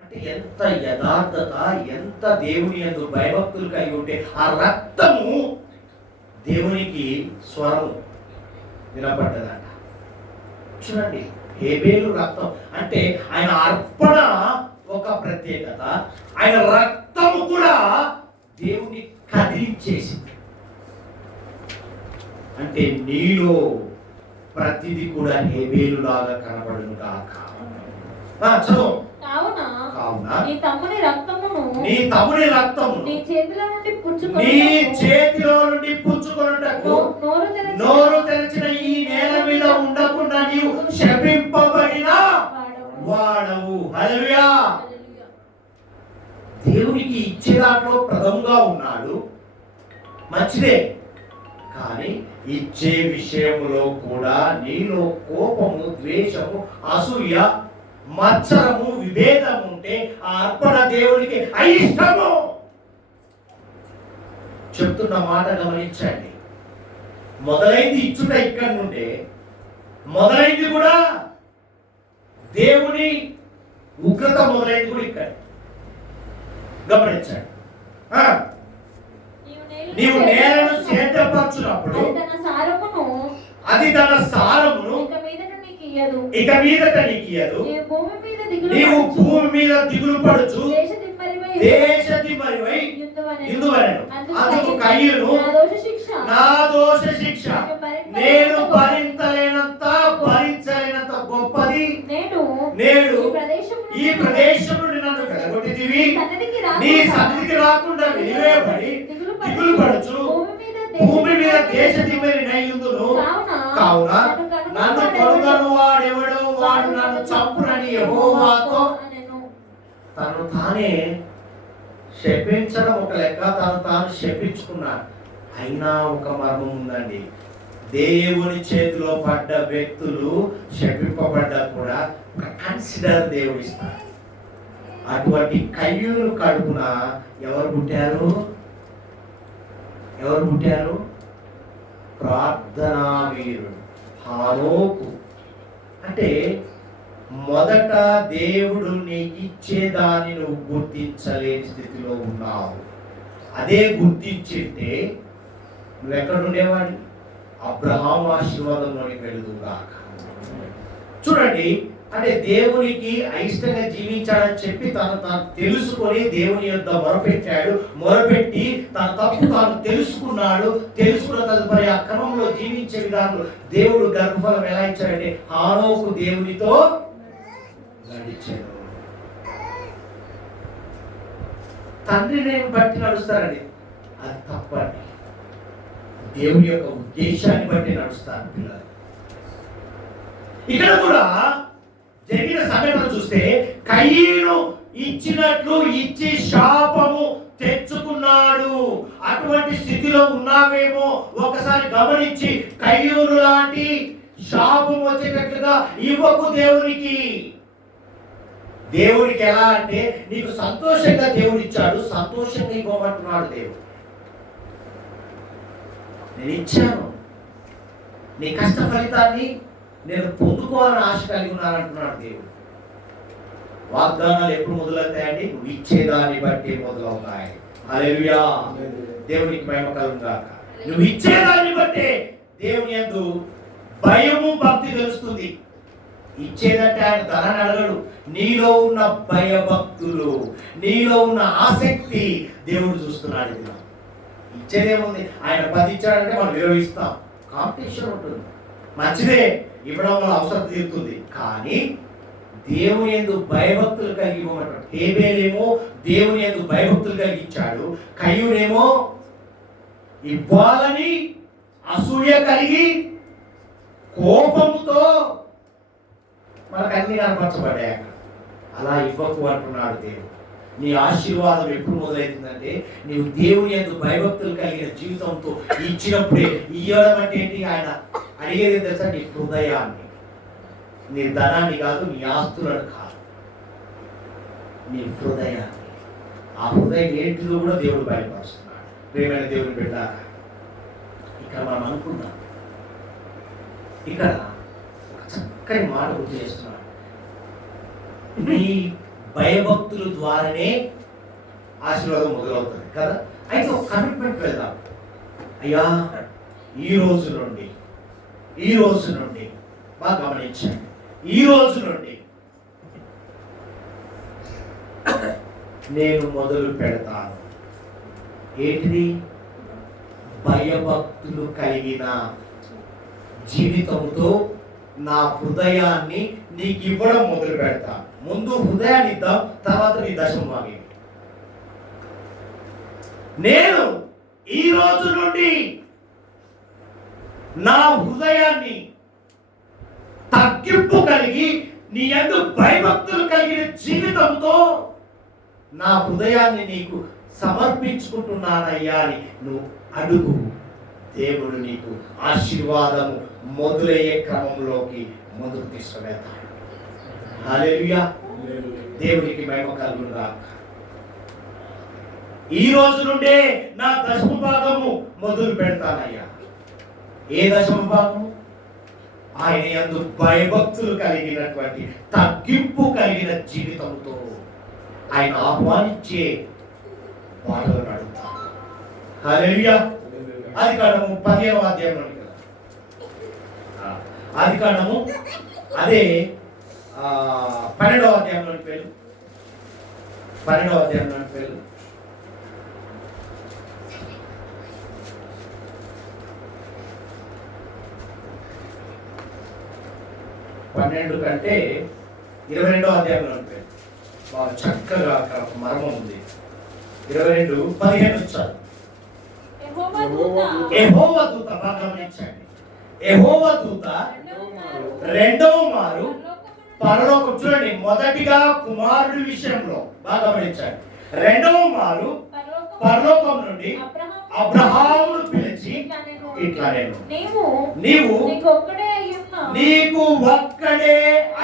అంటే ఎంత యథార్థత, ఎంత దేవుని యందు భయభక్తులు కలిగి ఉంటే ఆ రక్తము దేవునికి స్వరము వినపడ్డదంట. చూడండి, హేబేలు రక్తం అంటే ఆయన అర్పణ ఒక ప్రత్యేకత, ఆయన రక్తము కూడా దేవుని కదిలించేసింది. అంటే నీలో ప్రతిదీ కూడా హేబేలు లాగా కనబడును గాక. చదువు. కావున నీ తమ్ముని రక్తమును నీ చేతిలో నుండి పుచ్చుకొనుటకు నోరు తెరిచిన ఈ నేల మీద ఉండకుండా నీవు శపింపబడిన వాడవు. హల్లెలూయా! దేవునికి ఇచ్చే దాంట్లో ప్రథమంగా ఉన్నాడు, మంచిదే. కానీ ఇచ్చే విషయంలో కూడా నీలో కోపము, ద్వేషము, అసూయ, మత్సరము, విభేదం ఉంటే ఆ అర్పణ దేవునికి అయిష్టము. చెప్తున్న మాట గమనించండి. మొదలైంది ఇచ్చుట ఇక్కడ నుండే, మొదలైంది కూడా దేవుని ఉగ్రత మొదలైంది కూడా ఇక్కడ. గమనించండి. నీవు నేలను సేద్యపరచునప్పుడు అది తన సారమును ఇక మీదట నీకు ఇయ్యదు. నీవు భూమి మీద దిగులు పడుచు దేశ దిమ్మరివై ఇందువలెను. అందుకు కయ్యూను, నా దోష శిక్ష నేను భరించలేనంత గొప్పది నేడు ఈ ప్రదేశం నుండి నన్ను అతిథి రాకుండా వెలివేయబడి దిగులు పడచ్చు. భూమి మీద దేశ దిమ్మని నయ్యుందును. కావున నన్ను కొనుగొను వాడెవడో వాడు నన్ను చంపునని యెహోవాతో తను తానే శపించడం ఒక లెక్క, తను తాను శపించుకున్నాడు. అయినా ఒక మర్మం ఉందండి. దేవుని చేతిలో పడ్డ వ్యక్తులు శపింపబడ్డా కూడా ఒక కన్సిడర్ దేవుడు ఇస్తాడు. అటువంటి కయ్యూరు కడుపున ఎవరు పుట్టారు? ఎవరు పుట్టారు? ప్రార్థనా వీరుడు హానోకు. అంటే మొదట దేవుడు నీకు ఇచ్చేదాన్ని నువ్వు గుర్తించలేని స్థితిలో ఉన్నావు. అదే గుర్తించింటే నువ్వు ఎక్కడుండేవాడి? అబ్రహాము ఆశీర్వాదంలోనికి వెళుదుగాక. చూడండి, అంటే దేవునికి అయిష్టంగా జీవించాడని చెప్పి తాను తెలుసుకొని దేవుని యొద్ద మొరపెట్టాడు. మొరపెట్టి తన తప్పు తాను తెలుసుకున్నాడు. తెలుసుకున్న తదుపరి ఆ క్రమంలో జీవించే విధానంలో దేవుడు గర్భఫలం ఎలా ఇచ్చాడంటే హానోకు దేవునితో నడిచాడు. తండ్రిని బట్టి నడుస్తారండి, అది తప్పండి. దేవుని యొక్క ఉద్దేశాన్ని బట్టి నడుస్తారు పిల్లలు. ఇక్కడ కూడా జరిగిన సంఘటన చూస్తే కయీను ఇచ్చినట్లు ఇచ్చి శాపము తెచ్చుకున్నాడు. అటువంటి స్థితిలో ఉన్నావేమో ఒకసారి గమనించి కయీను లాంటి శాపం వచ్చేటట్లుగా ఇవ్వకు దేవునికి. దేవునికి ఎలా అంటే నీకు సంతోషంగా దేవుడు ఇచ్చాడు, సంతోషంగా ఇవ్వమంటున్నాడు దేవుడు. నేను ఇచ్చాను, నీ కష్ట ఫలితాన్ని నేను పొందుకోవాలని ఆశ కలిగి ఉన్నానంటున్నాడు దేవుడు. వాగ్దానాలు ఎప్పుడు మొదలవుతాయండి? నువ్వు ఇచ్చేదాన్ని బట్టి మొదలవుతాయి. హల్లెలూయా, దేవునికి మహిమ కలుగును గాక. నువ్వు ఇచ్చేదాన్ని బట్టే దేవుని యందు భయము భక్తి తెలుస్తుంది. ఇచ్చేదంటే ఆయన ధనాన్ని అడగడు. నీలో ఉన్న భయభక్తులు, నీలో ఉన్న ఆసక్తి దేవుడు చూస్తున్నాడు. ఇది ఇచ్చేదేముంది? ఆయన 10 ఇచ్చాడంటే మనం 20 ఇస్తాం. కాంపిటీషన్ ఉంటుంది, మంచిదే, ఇవ్వడం వల్ల అవసరం తీరుతుంది. కానీ దేవుని యందు భయభక్తులు కలిగి ఇవ్వమంటాడు. హేబేలేమో దేవుని యందు భయభక్తులు కలిగి ఇచ్చాడు. కయ్యూనేమో ఇవ్వాలని అసూయ కలిగి కోపముతో మనకు అన్ని కనపరచబడ్డాయి. అలా ఇవ్వకు అంటున్నాడు దేవుడు. నీ ఆశీర్వాదం ఎప్పుడు మొదలవుతుందంటే నీవు దేవుని యందు భయభక్తులు కలిగిన జీవితంతో ఇచ్చినప్పుడే. ఇవ్వడం అంటే ఏంటి? ఆయన అడిగేది తెలుసా? నీ హృదయాన్ని, నీ ధనాన్ని కాదు, నీ ఆస్తులను కాదు, నీ హృదయాన్ని. ఆ హృదయం ఏంటిదో కూడా దేవుడు బయలుపరుస్తున్నాడు. ప్రేమైన దేవుని బిడ్డ, ఇక్కడ మనం అనుకున్నాం, ఇక్కడ ఒక చక్కని మాట గుర్తు చేస్తున్నాడు. నీ భయభక్తుల ద్వారానే ఆశీర్వాదం మొదలవుతుంది కదా. అయితే ఒక కమిట్మెంట్ వెళ్దాం. అయ్యా, ఈ రోజు నుండి బాగా గమనించండి, ఈ రోజు నుండి నేను మొదలు పెడతాను. ఏంటిది? భయభక్తులు కలిగిన జీవితంతో నా హృదయాన్ని నీకు ఇవ్వడం మొదలు పెడతాను. ముందు హృదయాన్ని ఇద్దాం, తర్వాత నీ దశమ భాగం. నేను ఈ రోజు నుండి నా హృదయాన్ని తగ్గింపు కలిగి నీ యందు భయభక్తులు కలిగిన జీవితంతో నా హృదయాన్ని నీకు సమర్పించుకుంటున్నానయ్యా అని నువ్వు అడుగు. దేవుడు నీకు ఆశీర్వాదము మొదలయ్యే క్రమంలోకి ముందుకు తీసుకువెళ్తాడు. హల్లెలూయా, దేవునికి మహిమ కలుగును గాక. ఈ రోజు నుండే నా దశమ భాగము మొదలు పెడతానయ్యా. ఏ దశమ భాగము? ఆయన యందు భయభక్తులు కలిగినటువంటి తగ్గింపు కలిగిన జీవితంతో ఆయన ఆహ్వానించే మాటలు నడుపుతాను. హల్లెలూయా. ఆదికాండము 15వ అధ్యాయంలోకి వెళ్దాం. ఆదికాండము అదే 12వ అధ్యాయంలోకి వెళ్ళు. 12వ అధ్యాయంలోకి వెళ్ళు. 12 కంటే 22వ అధ్యాయంలో బాగా చక్కగా అక్కడ ఒక మర్మం ఉంది. 22:15 వచ్చారు. యెహోవా దూత యెహోవా దూత బాగా గమనించండి. యెహోవా దూత రెండవ మారు పరలోకం, చూడండి, మొదటిగా కుమారుడి విషయంలో బాగా గమనించండి. రెండవ మారు పరలోకం నుండి అబ్రహామును పిలిచి ఇట్లా నేను నీవు నీకు ఒక్కడే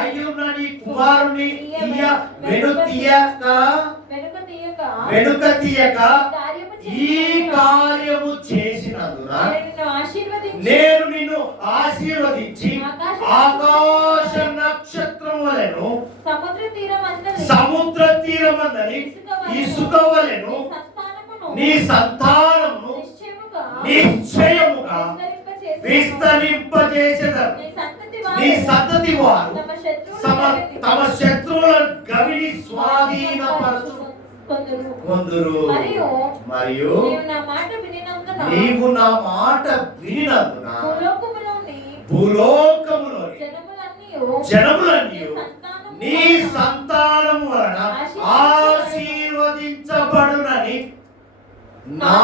అయ్యున్న నీ కుమారుని వెనుక తీయక ఈ కార్యము చేసినందున నేను నిన్ను ఆశీర్వదించి ఆకాశ నక్షత్రం వలెను సముద్ర తీరమందని ఇసుక వలెను నీ సంతానమును నిశ్చయముగా విస్తరింపజేసేదను. నీ సంతతి వారు తమ శత్రువులను గవిని స్వాధీనపరచుకొందురు. మరియు నీవు నా మాట వినినందున భూలోకములోని జనములన్నీ నీ సంతానము వలన ఆశీర్వదించబడునని నా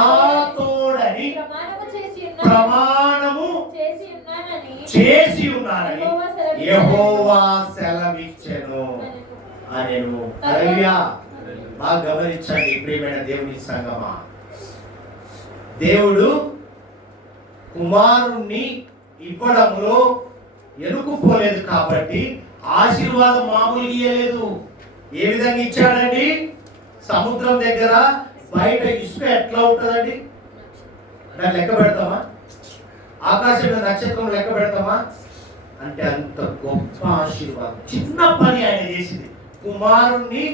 తోడని ప్రమాణము చేసి ఉన్నానని యెహోవా సెలవిచ్చెను అనెను. హల్లెలూయా. బాగా గమనించండి ప్రియమైన దేవుని సంగమా, దేవుడు కుమారుణ్ణి ఇవ్వడంలో ఎనుకుపోలేదు కాబట్టి ఆశీర్వాదం మామూలుగా ఇయ్యలేదు. ఏ విధంగా ఇచ్చాడండి? సముద్రం దగ్గర బయట ఇసుక ఎట్లా ఉంటుందండి? దాన్ని లెక్క పెడతామా? ఆకాశం నక్షత్రం లెక్క పెడతామా? అంటే అంత గొప్ప ఆశీర్వాదం. చిన్న పని ఆయన చేసింది, కుమారుణ్ణి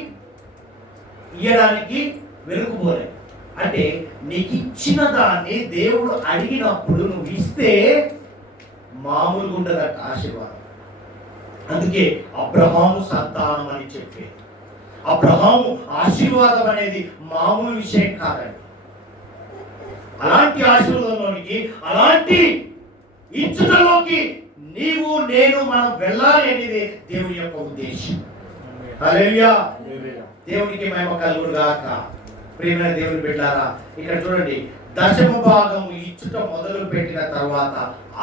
ఇయ్యడానికి వెనుకపోలేదు. అంటే నీకు ఇచ్చిన దాన్ని దేవుడు అడిగినప్పుడు నువ్వు ఇస్తే మామూలుగా ఉండదట ఆశీర్వాదం. అందుకే అబ్రహాము సంతానం అని చెప్పేది. అబ్రహాము ఆశీర్వాదం అనేది మామూలు విషయం కాదండి. అలాంటి ఆశీర్వాదంలోనికి, అలాంటి ఇచ్చుటలోకి నీవు నేను మనం వెళ్ళాలి అనేది దేవుని యొక్క ఉద్దేశం. హల్లెలూయా. దేవునికి మహిమ కలుగును గాక. ప్రియమైన దేవుని బిడ్డలారా, ఇక్కడ చూడండి, దశమ భాగము ఇచ్చుట మొదలు పెట్టిన తర్వాత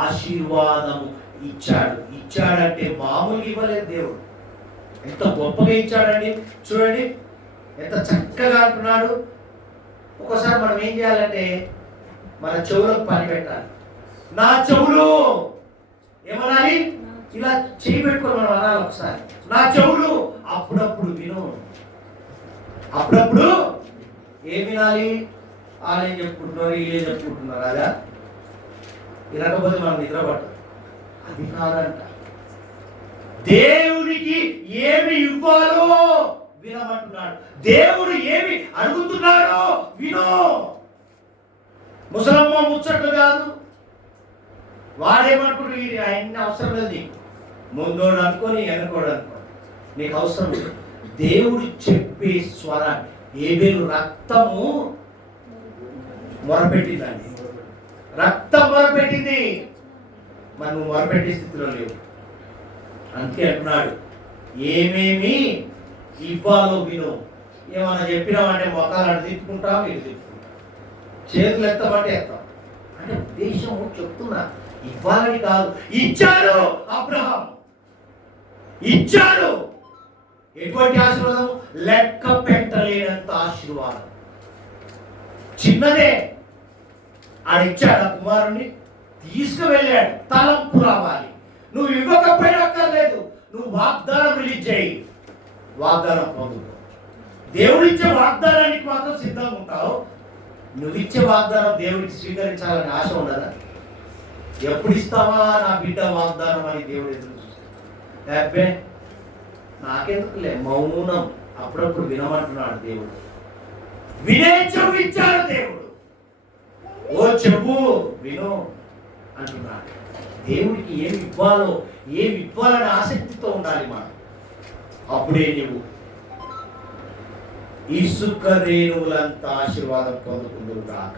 ఆశీర్వాదము ఇచ్చాడంటే మామూలుగా ఇవ్వలేదు. దేవుడు ఎంత గొప్పగా ఇచ్చాడండి. చూడండి ఎంత చక్కగా అంటున్నాడు. ఒక్కోసారి మనం ఏం చేయాలంటే మన చెవులకు పని పెట్టాలి. నా చెవులు ఏమనాలి? ఇలా చేయి పెట్టుకొని మనం అనాలి ఒకసారి, నా చెవులు. అప్పుడప్పుడు విను. అప్పుడప్పుడు ఏం వినాలి? వాళ్ళేం చెప్పుకుంటున్నారు, వీళ్ళేం చెప్పుకుంటున్నారు, అదా వినకపోతే మనం నిద్రపడతాం. అది కాదంట. దేవునికి ఏమి ఇవ్వాలో వినమంటున్నాడు. దేవుడు ఏమి అడుగుతున్నాడో వినో. ముసలమ్మ ముచ్చట్లు కాదు. వాడేమనుకుంటు ఆయన్ని అవసరం లేదు నీకు. ముందోడు అనుకోని వెనకోడు అనుకోని నీకు అవసరం లేదు. దేవుడు చెప్పే స్వరాన్ని. ఏబేలు రక్తము మొరపెట్టిందండి. రక్తం మొరపెట్టింది. మరి నువ్వు మొరపెట్టే స్థితిలో లేవు. అంతే అంటున్నాడు, ఏమేమి ఇవ్వాలో విను. ఏమన్నా చెప్పినామంటే మొక్కలు అటు తిప్పుకుంటాం, ఇటు తిప్పుకుంటాం, చేతులు ఎత్తమంటే ఎత్తాం. అంటే ఉద్దేశం చెప్తున్నా, ఇవ్వాలని కాదు. ఇచ్చాడు అబ్రహాం, ఇచ్చాడు. ఎటువంటి ఆశీర్వాదం? లెక్క పెట్టలేనంత ఆశీర్వాదం. చిన్నదే. ఆడిచ్చాడు ఆ కుమారుణ్ణి, తీసుకువెళ్ళాడు. తలంపు రావాలి. నువ్వు ఇవ్వకపోయినా అక్కర్లేదు, నువ్వు వాగ్దానం రిలీజ్ చేయి, వాగ్దానం పొందుకో. దేవుడిచ్చే వాగ్దానానికి మాత్రం సిద్ధంగా ఉంటావు. నువ్వు ఇచ్చే వాగ్దానం దేవుడికి స్వీకరించాలని ఆశ ఉండదా? ఎప్పుడు ఇస్తావా నా బిడ్డ వాగ్దానం అని దేవుడు ఎదురు చూస్తాడు. నాకెందుకులే, మౌనం. అప్పుడప్పుడు వినమంటున్నాడు దేవుడు. వినే చెవు ఇచ్చాడు దేవుడు. ఓ చెప్పు విను అంటున్నాడు. దేవుడికి ఏమి ఇవ్వాలో, ఏమి ఇవ్వాలని ఆసక్తితో ఉండాలి మనం. అప్పుడే నీవు ఇసుక రేణువులంత ఆశీర్వాదం పొందుకుందురు గాక.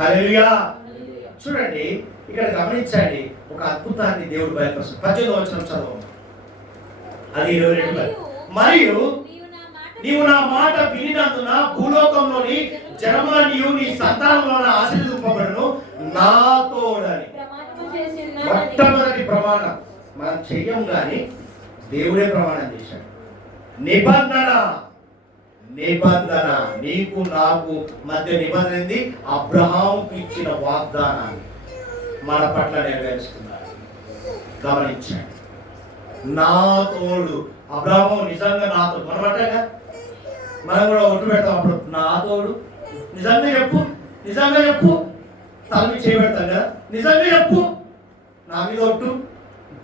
హల్లెలూయా. చూడండి ఇక్కడ గమనించండి, ఒక అద్భుతాన్ని దేవుడు బయలుపరుస్తాడు. 18వ వచనం చదవండి. అది 22. మరియు నీవు నా మాట వినినందున భూలోకంలోని జనముల నీవు నీ సంతానంలో ఆశీర్వదింపబడును నా తోడని. ప్రమాణము చేసి ఉన్నానని. మొట్టమొదటి ప్రమాణం మనం చెయ్యం కానీ దేవుడే ప్రమాణం చేశాడు. నిబంధన నిబంధన నీకు నాకు మధ్య నిబంధన ఏంది? అబ్రహాముకు ఇచ్చిన వాగ్దానాన్ని మన పట్ల నెరవేరుస్తున్నాడు. గమనించండి, నా తోడు. అబ్రహాము నిజంగా నా తోడు. మనమటగా మనం కూడా ఒట్టు పెడతాం అప్పుడు, నా తోడు. నిజంగా చెప్పు, నిజంగా చెప్పు. తలమి చేయబెడతాం కదా, నిజంగా చెప్పు, నా మీద ఒట్టు.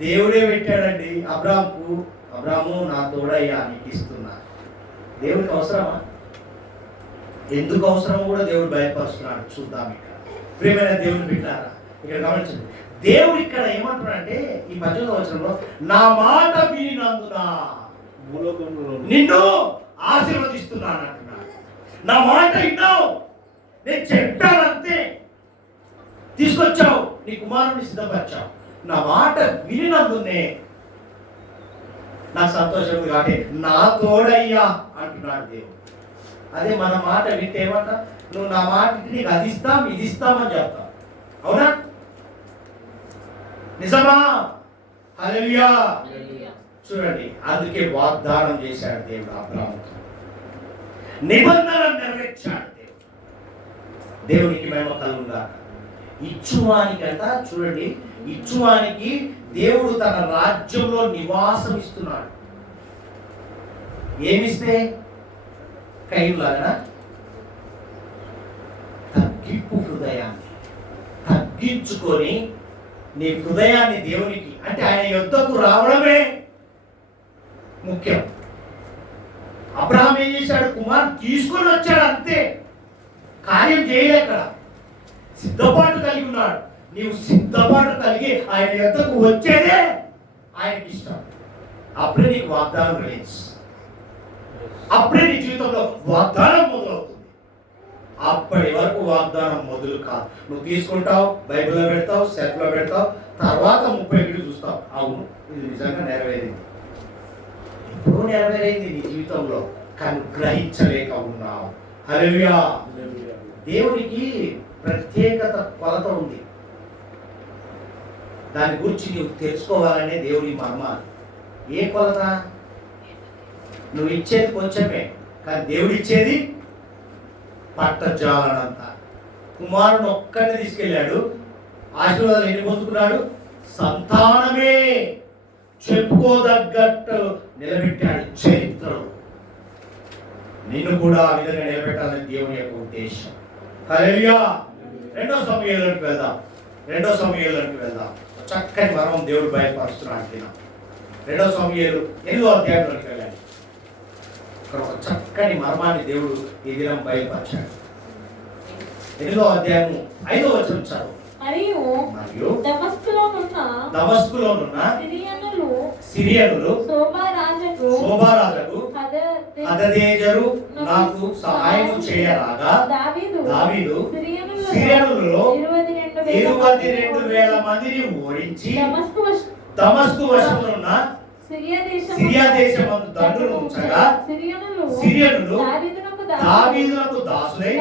దేవుడే పెట్టాడండి అబ్రాహాముకు. అబ్రాహాము నా తోడయ్యా నీకు ఇస్తున్నా. దేవుడికి అవసరమా? ఎందుకు అవసరమో కూడా దేవుడు బయటపరుస్తున్నాడు. చూద్దాం ఇక్కడ. ప్రియమైన దేవుని బిడ్డారా, ఇక్కడ గమనించండి. దేవుడు ఇక్కడ ఏమంటున్నాడంటే ఈ 18వ వచనంలో, నా మాట వినినందున నిన్ను ఆశీర్వదిస్తున్నాను అంటున్నాడు. నా మాట విన్నావు, నేను చెప్పానంతే, తీసుకొచ్చావు, నీ కుమారుని సిద్ధపరిచావు. నా మాట వినినందునే నాకు సంతోషం కాబట్టి నా తోడయ్యా అంటున్నాడు దేవుడు. అదే మన మాట వింటే ఏమంట? నువ్వు నా మాట నీకు అది ఇస్తాం ఇది ఇస్తామని చెప్తావు. అవునా? నిజమా? హల్లెలూయా. చూడండి, అందుకే వాగ్దానం చేశాడు దేవుడు అబ్రాహాముతో. నిబంధన నెరవేర్చాడు దేవుడు. దేవునికి మహిమ కలుగుగా. ఇచ్చువానికంట, చూడండి, ఇచ్చువానికి దేవుడు తన రాజ్యంలో నివాసం ఇస్తున్నాడు. ఏమిస్తే? కైలాగా తగ్గింపు హృదయాన్ని తగ్గించుకొని నీ హృదయాన్ని దేవునికి, అంటే ఆయన యొద్దకు రావడమే ముఖ్యం. అబ్రహాం ఏం చేశాడు? కుమారుడు తీసుకొని వచ్చాడు అంతే, కార్యం చేయలేక సిద్ధపాటు కలిగి ఉన్నాడు. నీవు సిద్ధపాటు కలిగి ఆయన యొద్దకు వచ్చేదే ఆయనకి ఇష్టం. అప్పుడే నీకు వాగ్దానం రిలీజ్, అప్పుడే నీ జీవితంలో వాగ్దానం మొదలవుతుంది. అప్పటి వరకు వాగ్దానం మొదలు కాదు. నువ్వు తీసుకుంటావు, బైబిల్లో పెడతావు, సెల్ఫ్లో పెడతావు, తర్వాత 30 ఏళ్ళు చూస్తావు, అవును ఇది నిజంగా నెరవేరింది. ఎప్పుడూ నెరవేరైంది నీ జీవితంలో, కానీ గ్రహించలేక ఉన్నావు. హల్లెలూయా. దేవునికి ప్రత్యేకత కొలత ఉంది. దాని గురించి నువ్వు తెలుసుకోవాలనే దేవుడి మర్మాలు. ఏ కొలత? నువ్వు ఇచ్చేది కొంచెమే, కానీ దేవుడు ఇచ్చేది పట్టజాలనంత. కుమారుడు ఒక్కడిని తీసుకెళ్ళాడు, ఆశీర్వాదాలు ఎన్ని పొందుకున్నాడు? సంతానమే చెప్పుకోదగ్గట్టు నిలబెట్టాడు చరిత్రలో. నిన్ను కూడా ఆ విధంగా నిలబెట్టాలని దేవుని యొక్క ఉద్దేశం. హల్లెలూయా. 2వ సమూయేలులోకి వెళ్దాం. 2వ సమూయేలులోకి వెళ్దాం. చక్కని మర్మం దేవుడు బయలుపరుస్తున్నాడు. 2వ సమూయేలు 8వ అధ్యాయంలోకి వెళ్ళాలి. ఇక్కడ ఒక చక్కని మర్మాన్ని దేవుడు ఈ దినం బయలుపరిచాడు. 8వ అధ్యాయము 5వ వచనం చదువు. మరియు దమస్కులోనున్న సిరియనులు శోభారాజుకు హదదేజరు నాకు సహాయం చేయరాగా దావీదు సిరియనులలో 22,000 మందిని ఓడించి దమస్కు వశమునున్న సిరియా దేశమందు దండును ఉంచగా సిరియనులు దావీదునకు దాసులై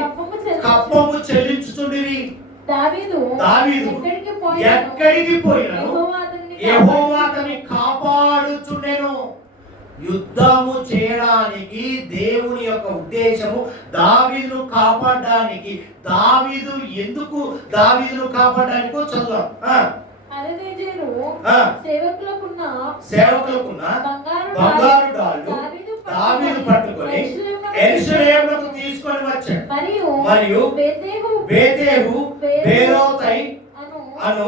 కప్పము చెల్లించుచుండిరి. దావీదు ఎక్కడికి పోయినను యెహోవా అతన్ని కాపాడుచుండెను. యుద్ధము చేయడానికి దేవుని యొక్క ఉద్దేశము దావీదును కాపాడడానికి. దావీదు ఎందుకు దావీదును కాపాడడానికో చదువు. సేవకులకున్న బంగారు డాళ్ళు దావీదు పట్టుకొని యెరూషలేమునకు తీసుకొని వచ్చాడు. మరియు బేతేహు బేరోతై అను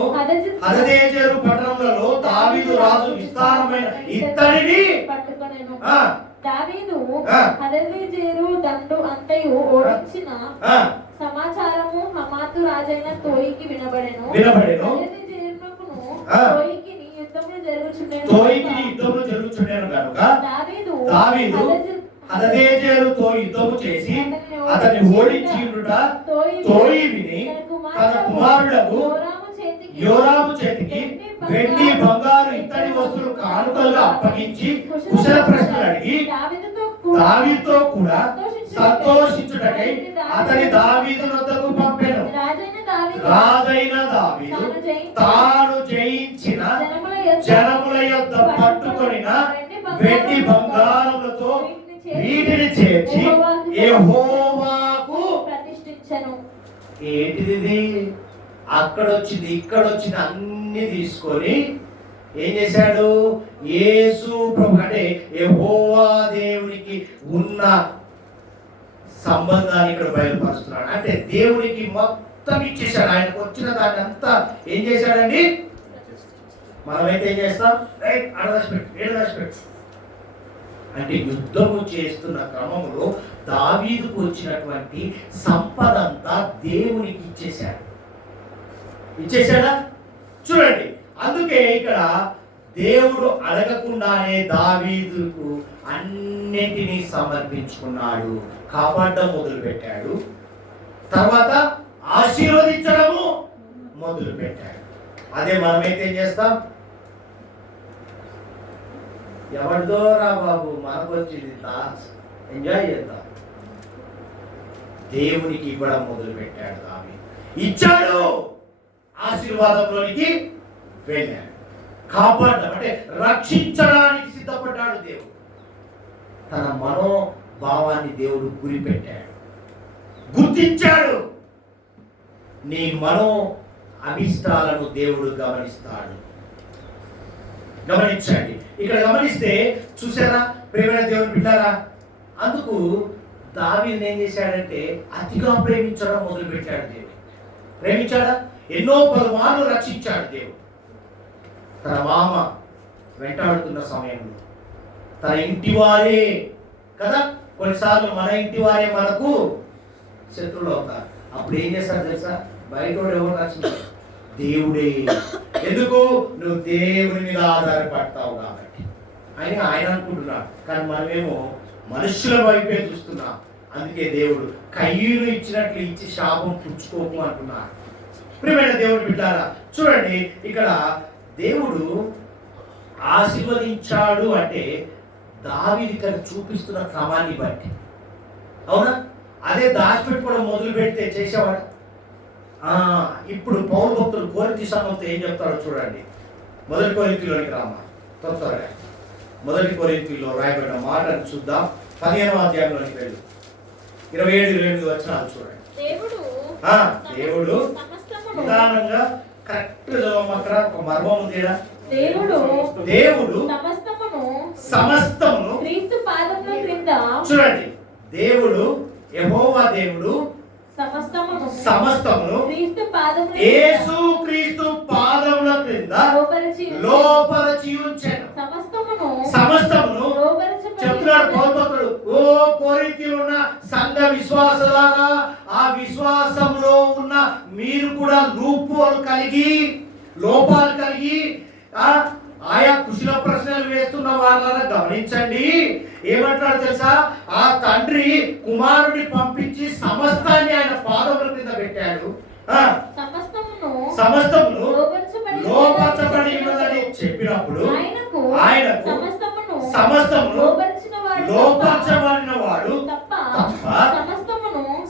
హదదేజరు పట్టణములలో దావీదు రాజు విస్తారమైన ఇత్తడిని పట్టుకొనెను. దావీదు హదదేజరు దండు అంతయు ఓడించిన సమాచారము హమాతు రాజైన తోయికి వినబడెను. తోయికి యుద్ధము జరుగుచుండెను గనుక దావీదు హదదేజరుతో యుద్ధము చేసి అతన్ని ఓడించి తోయి విని తన కుమారులకు యోరాము చేతికి వెండి బంగారు ఇత్తడి వస్తువులు కానుకలుగా అప్పగించి కుశల ప్రశ్నలు అడిగి దావీదుతో కూడా సంతోషించుటకై అతని దావీదు వద్దకు పంపెను. రాజైన దావీదు తాను జయించిన జనముల యొద్ద పట్టుకొనిన వెండి బంగారములతో వీటిని చేర్చి యెహోవాకు ప్రతిష్ఠించెను. ఏంటిది? అక్కడొచ్చింది ఇక్కడొచ్చింది అన్ని తీసుకొని ఏం చేశాడు? యేసు ప్రభు అంటే యెహోవా దేవునికి ఉన్న సంబంధాన్ని ఇక్కడ బయలుపరుస్తున్నాడు. అంటే దేవునికి మొత్తం ఇచ్చేశాడు. ఆయనకు వచ్చిన దాన్ని అంతా ఏం చేశాడండి? మనమైతే ఏం చేస్తాం? రైట్ అడదాచిపెట్టు. అంటే యుద్ధము చేస్తున్న క్రమంలో దావీదుకు వచ్చినటువంటి సంపద అంతా దేవునికి ఇచ్చేశాడా? చూడండి, అందుకే ఇక్కడ దేవుడు అడగకుండానే దావీదుకు అన్నింటినీ సమర్పించుకున్నాడు. కాపాడడం మొదలు పెట్టాడు, తర్వాత ఆశీర్వదించడము మొదలు పెట్టాడు. అదే మనమైతే ఏం చేస్తాం? ఎవరిదో రా బాబు, మనకు వచ్చింది ఎంజాయ్ చేద్దాం. దేవునికి ఇవ్వడం మొదలు పెట్టాడు. దావీదు ఇచ్చాడు, ఆశీర్వాదంలోనికి వెళ్ళాడు. కాపాడడం అంటే రక్షించడానికి సిద్ధపడ్డాడు. దేవుడు తన మనోభావాన్ని దేవుడు గురిపెట్టాడు, గుర్తించాడు. నీ మనో అభిష్టాలను దేవుడు గమనిస్తాడు. గమనించండి, ఇక్కడ గమనిస్తే చూసారా ప్రేమైన దేవుని బిడ్డారా, అందుకు దావీదుని ఏం చేశాడంటే అతిగా ప్రేమించడం మొదలు పెట్టాడు. దేవుడు ప్రేమించాడా? ఎన్నో పలుమార్లు రక్షించాడు దేవుడు. తన మామ వెంటాడుతున్న సమయంలో తన ఇంటి వారే కదా, కొన్నిసార్లు మన ఇంటి వారే మనకు శత్రువులు అవుతారు. అప్పుడు ఏం చేస్తారు తెలుసా? బయట ఎవరు రక్షించారు? దేవుడే. ఎందుకు? నువ్వు దేవుని మీద ఆధారపడతావు కాబట్టి ఆయన అనుకుంటున్నాడు. కానీ మనమేమో మనుషుల వైపే చూస్తున్నాం. అందుకే దేవుడు కయ్యూను ఇచ్చినట్లు ఇచ్చి శాపం పుచ్చుకోకు అంటున్నాడు. ప్రియమైన దేవుని బిడ్డారా, చూడండి, ఇక్కడ దేవుడు ఆశీర్వదించాడు అంటే దావీదు ఇక్కడ చూపిస్తున్న క్రమాన్ని బట్టి. అవునా? అదే దాచిపెట్టుకోవడం మొదలు పెడితే చేసేవాడు. ఇప్పుడు పౌరు భక్తులు కొరింథీ సంఘంతో ఏం చెప్తారో చూడండి. మొదటి కొరింథీలోనికి రామా త్వరగా. మొదటి కొరింథీలో రాయబడిన మాటను చూద్దాం. 15వ అధ్యాయంలోనికి వెళ్ళు. 27-28 వచనాలు చూడండి. దేవుడు నిదానంగా కరెక్ట్ అక్కడ ఒక మర్మం ఉందిరా. దేవుడు సమస్తమును క్రీస్తు పాదముల క్రింద. చూడండి, దేవుడు యెహోవా దేవుడు సమస్తమును యేసు క్రీస్తు పాదముల క్రింద లోపరచి ఉంచెను. సమస్తమును చెప్తున్నాడు పౌరు. ఓ కొరింథీలో ఉన్న సంఘ విశ్వాసులారా, ఆ విశ్వాసంలో ఉన్న మీరు కూడా లోపాలు కలిగి ఆయా కుశల ప్రశ్నలు వేస్తున్న వాళ్ళని గమనించండి. ఏమంటాడు తెలుసా? ఆ తండ్రి కుమారుడిని పంపించి సమస్తాన్ని ఆయన పాదముల కింద పెట్టాడు. సమస్తమును లోపరచబడి ఉన్నదని చెప్పినప్పుడు ఆయనకు సమస్తమును లోపరచబడిన వాడు తప్ప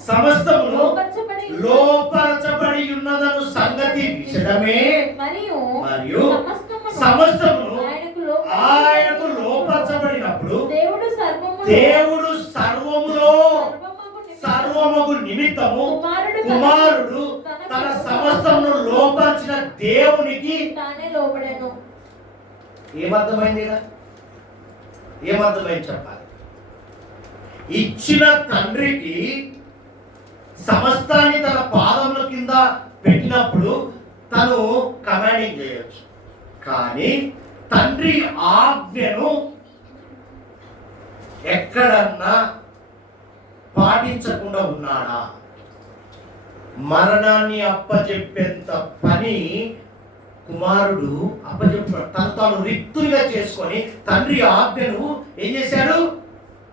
సమస్తమును లోపరచబడి ఉన్నదను సంగతి విషయమే. మరియు సమస్తమును ఆయనకు లోపరచబడినప్పుడు దేవుడు సర్వముగు నిమిత్తము కుమారుడు తన సమస్తమును లోపరచిన దేవునికి ఏమర్థమైంది? ఏమర్థమైంది చెప్పాలి? ఇచ్చిన తండ్రికి సమస్తాన్ని తన పాదముల కింద పెట్టినప్పుడు తను కమాండింగ్ చేయొచ్చు. కానీ తండ్రి ఆజ్ఞను ఎక్కడన్నా పాటించకుండా ఉన్నాడా? మరణాన్ని అప్పచెప్పేంత పని కుమారుడు అప్పచెప్పాడు. తాను రిక్తులుగా చేసుకొని తండ్రి ఆజ్ఞను ఏం చేశాడు?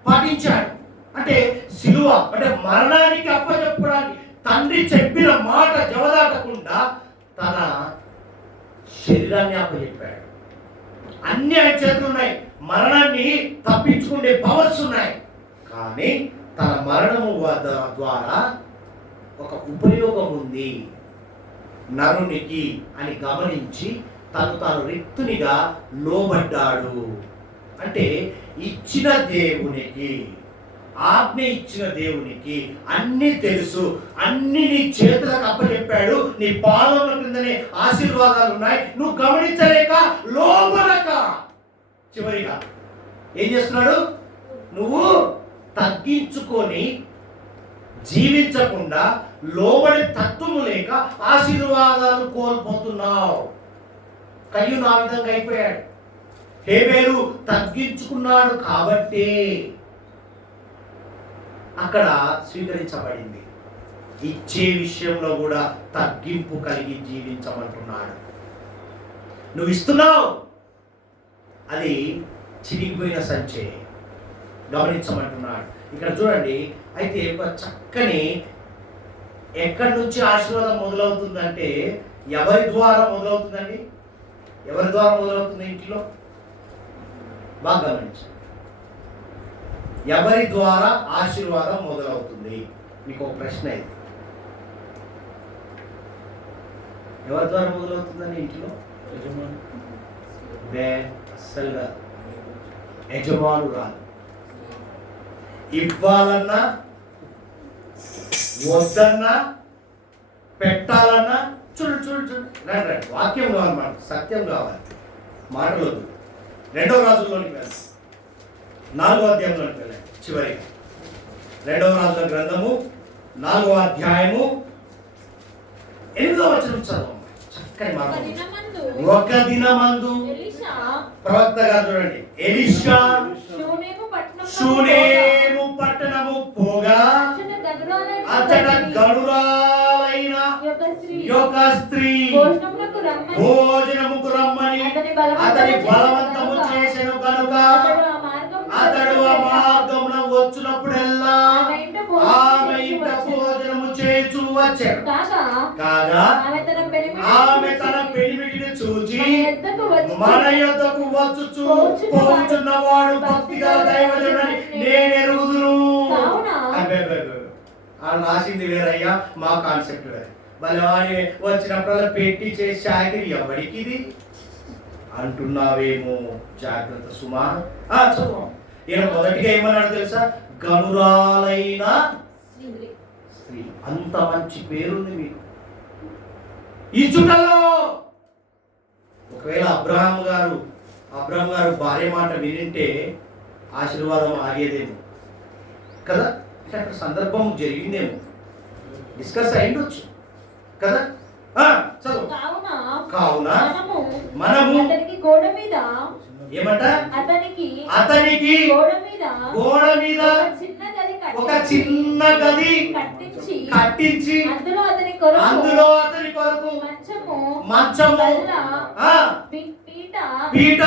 పాటించాడు. అంటే సిలువ అంటే మరణానికి అప్పచెప్పడానికి తండ్రి చెప్పిన మాట జవదాటకుండా తన శరీరాన్ని అప్పచెప్పాడు. అన్ని ఆయన చేతులు ఉన్నాయి. మరణాన్ని తప్పించుకునే పవర్స్ ఉన్నాయి. కానీ తన మరణము ద్వారా ఒక ఉపయోగం ఉంది నరునికి అని గమనించి తాను రిక్తునిగా లోబడ్డాడు. అంటే ఇచ్చిన దేవునికి, ఆజ్ఞ ఇచ్చిన దేవునికి అన్ని తెలుసు, అన్ని నీ చేతులకు అప్పచెప్పాడు, నీ పాదముల క్రిందనే ఆశీర్వాదాలు ఉన్నాయి, నువ్వు గమనించలేక లోబడక చివరిగా ఏం చేస్తున్నాడు? నువ్వు తగ్గించుకొని జీవించకుండా లోబడి తత్వము లేక ఆశీర్వాదాలు కోల్పోతున్నావు. కయ్యూను ఆ విధంగా అయిపోయాడు. హేబేలు తగ్గించుకున్నాడు కాబట్టి అక్కడ స్వీకరించబడింది. ఇచ్చే విషయంలో కూడా తగ్గింపు కలిగి జీవించమంటున్నాడు. నువ్వు ఇస్తున్నావు, అది చిరిగిపోయిన సంచే, గమనించమంటున్నాడు. ఇక్కడ చూడండి, అయితే ఒక చక్కని ఎక్కడి నుంచి ఆశీర్వాదం మొదలవుతుందంటే ఎవరి ద్వారా మొదలవుతుందండి? ఎవరి ద్వారా మొదలవుతుంది? ఇంట్లో బాగా గమనించండి. ఎవరి ద్వారా ఆశీర్వాదం మొదలవుతుంది? మీకు ఒక ప్రశ్న ఇది. ఎవరి ద్వారా మొదలవుతుందండి ఇంట్లో? అస్సలుగా యజమానురాలు. ఇవ్వాలన్నా వద్దన్నా పెట్టాలన్నా చూడు రండి, వాక్యం కావాలి, మనకు సత్యం కావాలి, మాటలు వద్దు. 2వ రాజుల్లోనికి వెళ్ళాలి, 4వ అధ్యాయంలోనికి వెళ్ళాలి. చివరిగా 2వ రాజుల గ్రంథము 4వ అధ్యాయము 8వ వచనం చదవం. చక్కని మాట. ఒక దినమందు ప్రవక్త గారు చూడండి, ఎలీషా షూనేము పట్టణము పోగా అతడ గనురాలైన యొక్క స్త్రీ భోజనముకు రమ్మని అతని బలవంతము చేసెను కనుక అతడు ఆ మార్గమున వచ్చినప్పుడెల్లా ఆమె ఇంట భోజనము చేస్తూ వచ్చాడు. కాగా ఆమె తన పెనిమిటిని చూచి మన యొద్దకు వచ్చుచు పోచున్నవాడు భక్తిగల దైవజనుడని నేను ఎరుగుదును. వాళ్ళు రాసింది వేరయ్యా, మా కాన్సెప్ట్ వేరే. మళ్ళీ వాడి వచ్చినప్పుడల్లా పెట్టి చేసి చాకరి ఎవరికి ఇది అంటున్నావేమో, జాగ్రత్త సుమా. చదువు. ఈయన మొదటిగా ఏమన్నాడు తెలుసా? గనురాలైన స్త్రీ. అంత మంచి పేరుంది మీకు ఈ చుట్టలో. ఒకవేళ అబ్రహాం గారు భార్య మాట వినింటే ఆశీర్వాదం ఆగేదేమో కదా. అంటే అక్కడ సందర్భం జరిగిందేమో, డిస్కస్ అయిండొచ్చు కదా. చదువు. కావున మనము గోడ మీద ఏమంట? అతనికి గోడ మీద ఒక చిన్న గది కట్టించి అందులో అతని కొరకు మంచము పీట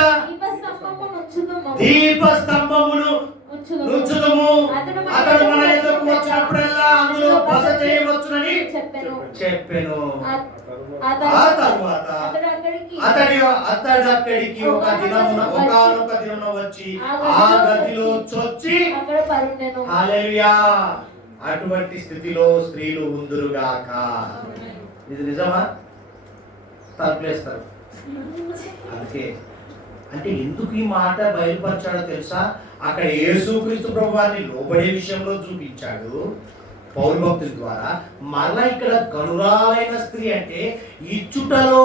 దీపస్తంభమును ఉంచుదుము. అతడు మన ఎదురుకు వచ్చినప్పుడల్లా అందులో బస చేయవచ్చునని చెప్పెను. ఆ తరువాత అతడు అక్కడికి ఒకానొక దినమున వచ్చి ఆ గదిలో చొచ్చి హల్లెలూయా. అటువంటి స్థితిలో స్త్రీలు ఉందురుగాక. ఇది నిజమా? తలుపులేస్తారు. అందుకే అంటే ఎందుకు ఈ మాట బయలుపరిచాడో తెలుసా? అక్కడ యేసుక్రీస్తు ప్రభువాన్ని లోబడే విషయంలో చూపించాడు పౌలు భక్తుల ద్వారా. మరలా ఇక్కడ గనురాలైన స్త్రీ అంటే ఇచ్చుటలో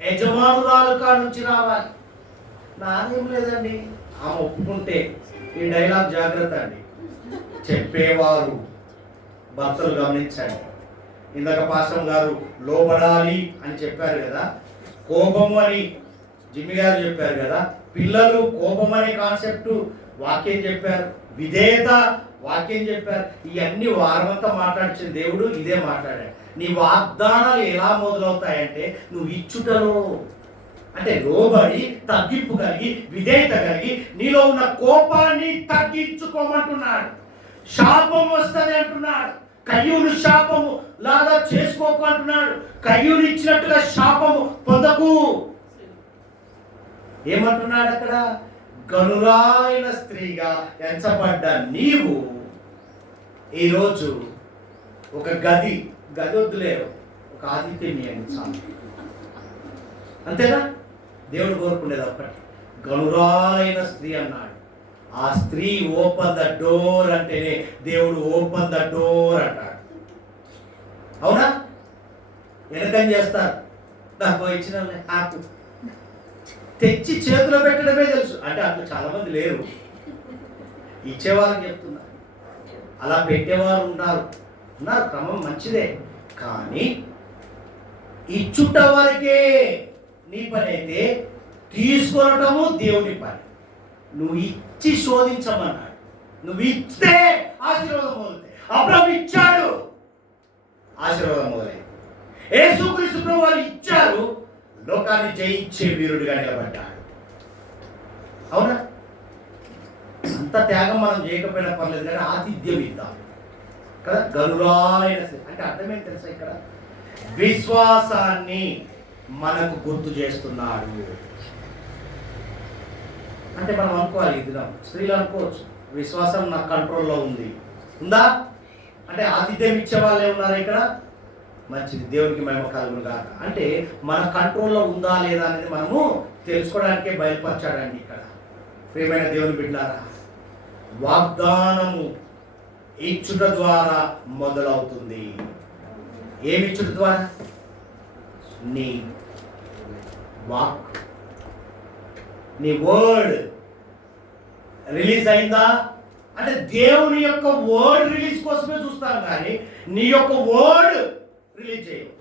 యజమానురాలు కాడ నుంచి రావాలి. నాదేం లేదండి, ఆమె ఒప్పుకుంటే. ఈ డైలాగ్ జాగ్రత్త అండి, చెప్పేవారు భక్తులు గమనించండి. ఇందాక పాస్టర్ గారు లోబడాలి అని చెప్పారు కదా, కోపము అని జిమ్మి గారు చెప్పారు కదా, పిల్లలు కోపం అనే కాన్సెప్ట్ వాక్యం చెప్పారు, విధేయత వాక్యం చెప్పారు. ఇవన్నీ వారమంతా మాట్లాడిన దేవుడు ఇదే మాట్లాడాడు. నీ వాగ్దానాలు ఎలా మొదలవుతాయంటే నువ్వు ఇచ్చుటలో, అంటే లోబడి తగ్గింపు కలిగి విధేయత కలిగి నీలో ఉన్న కోపాన్ని తగ్గించుకోమంటున్నాడు. శాపం వస్తుంది అంటున్నాడు. కయ్యూను శాపము లాగా చేసుకోకు అంటున్నాడు. కయ్యూను ఇచ్చినట్టుగా శాపము పొందకు. ఏమంటున్నాడు అక్కడ? గనురాలైన స్త్రీగా ఎంచబడ్డ నీవు ఈరోజు ఒక గది వద్దులే, ఒక ఆతిథ్యం చాలు. అంతేనా? దేవుడు కోరుకునేది ఒక్కటి, గనురాలైన స్త్రీ అన్నాడు. ఆ స్త్రీ ఓపెన్ ద డోర్ అంటేనే దేవుడు ఓపెన్ ద డోర్ అంటాడు. అవునా? వెనకం చేస్తారు, నాకు ఇచ్చిన ఆకు తెచ్చి చేతిలో పెట్టడమే తెలుసు అంటే అట్లా చాలా మంది లేరు. ఇచ్చేవారని చెప్తున్నా, అలా పెట్టేవారు ఉన్నారు, క్రమం మంచిదే. కానీ ఇచ్చుట వరకే నీ పని అయితే తీసుకొనటము దేవుని పని. నువ్వు ఇచ్చి శోధించమన్నాడు. నువ్వు ఇస్తే ఆశీర్వాదం మొదలైంది. అబ్రహాము ఇచ్చాడు, ఆశీర్వాదం మొదలైంది. యేసుక్రీస్తు ప్రభువు వారు ఇచ్చారు, లోకాన్ని జయించే వీరుడిగా నిలబడ్డాడు. అవునా? అంత త్యాగం మనం చేయకపోయినా పర్లేదు, కానీ ఆతిథ్యం ఇద్దాం కదా. గనురాలైన అంటే అర్థమేంటి తెలుసా? ఇక్కడ విశ్వాసాన్ని మనకు గుర్తు చేస్తున్నాడు. అంటే మనం అనుకోవాలి, ఈ దినం స్త్రీలు అనుకోవచ్చు, విశ్వాసం నా కంట్రోల్లో ఉందా అంటే ఆతిథ్యం ఇచ్చే వాళ్ళే ఉన్నారు ఇక్కడ. మంచిది, దేవునికి మహిమ కలుగును గాక. అంటే మన కంట్రోల్లో ఉందా లేదా అనేది మనము తెలుసుకోవడానికే బయలుపరచాడండి ఇక్కడ. ప్రియమైన దేవుని బిడ్డలారా, వాగ్దానము ఇచ్చుట ద్వారా మొదలవుతుంది. ఏమి ఇచ్చుట ద్వారా? నీ వాక్, నీ వర్డ్ రిలీజ్ అయిందా అంటే దేవుని యొక్క వర్డ్ రిలీజ్ కోసమే చూస్తాను, కానీ నీ యొక్క వర్డ్ రిలీజ్ చేయవు.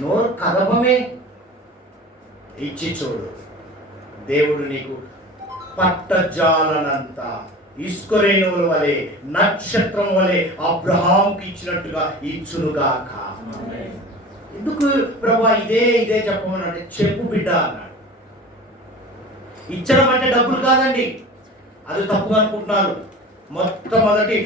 నోరు కదపమే, ఇచ్చి చూడు. దేవుడు నీకు పట్టజాలనంత ఇస్కొరేణువుల వలె, నక్షత్రం వలె అబ్రహాంకి ఇచ్చినట్టుగా ఇచ్చునుగాక. ఎందుకు ప్రభా ఇదే చెప్పమని అంటే, చెప్పు బిడ్డ అన్నాడు. ఇచ్చడం అంటే డబ్బులు కాదండి, అది తప్పుగా అనుకుంటున్నారు. మొట్టమొదటి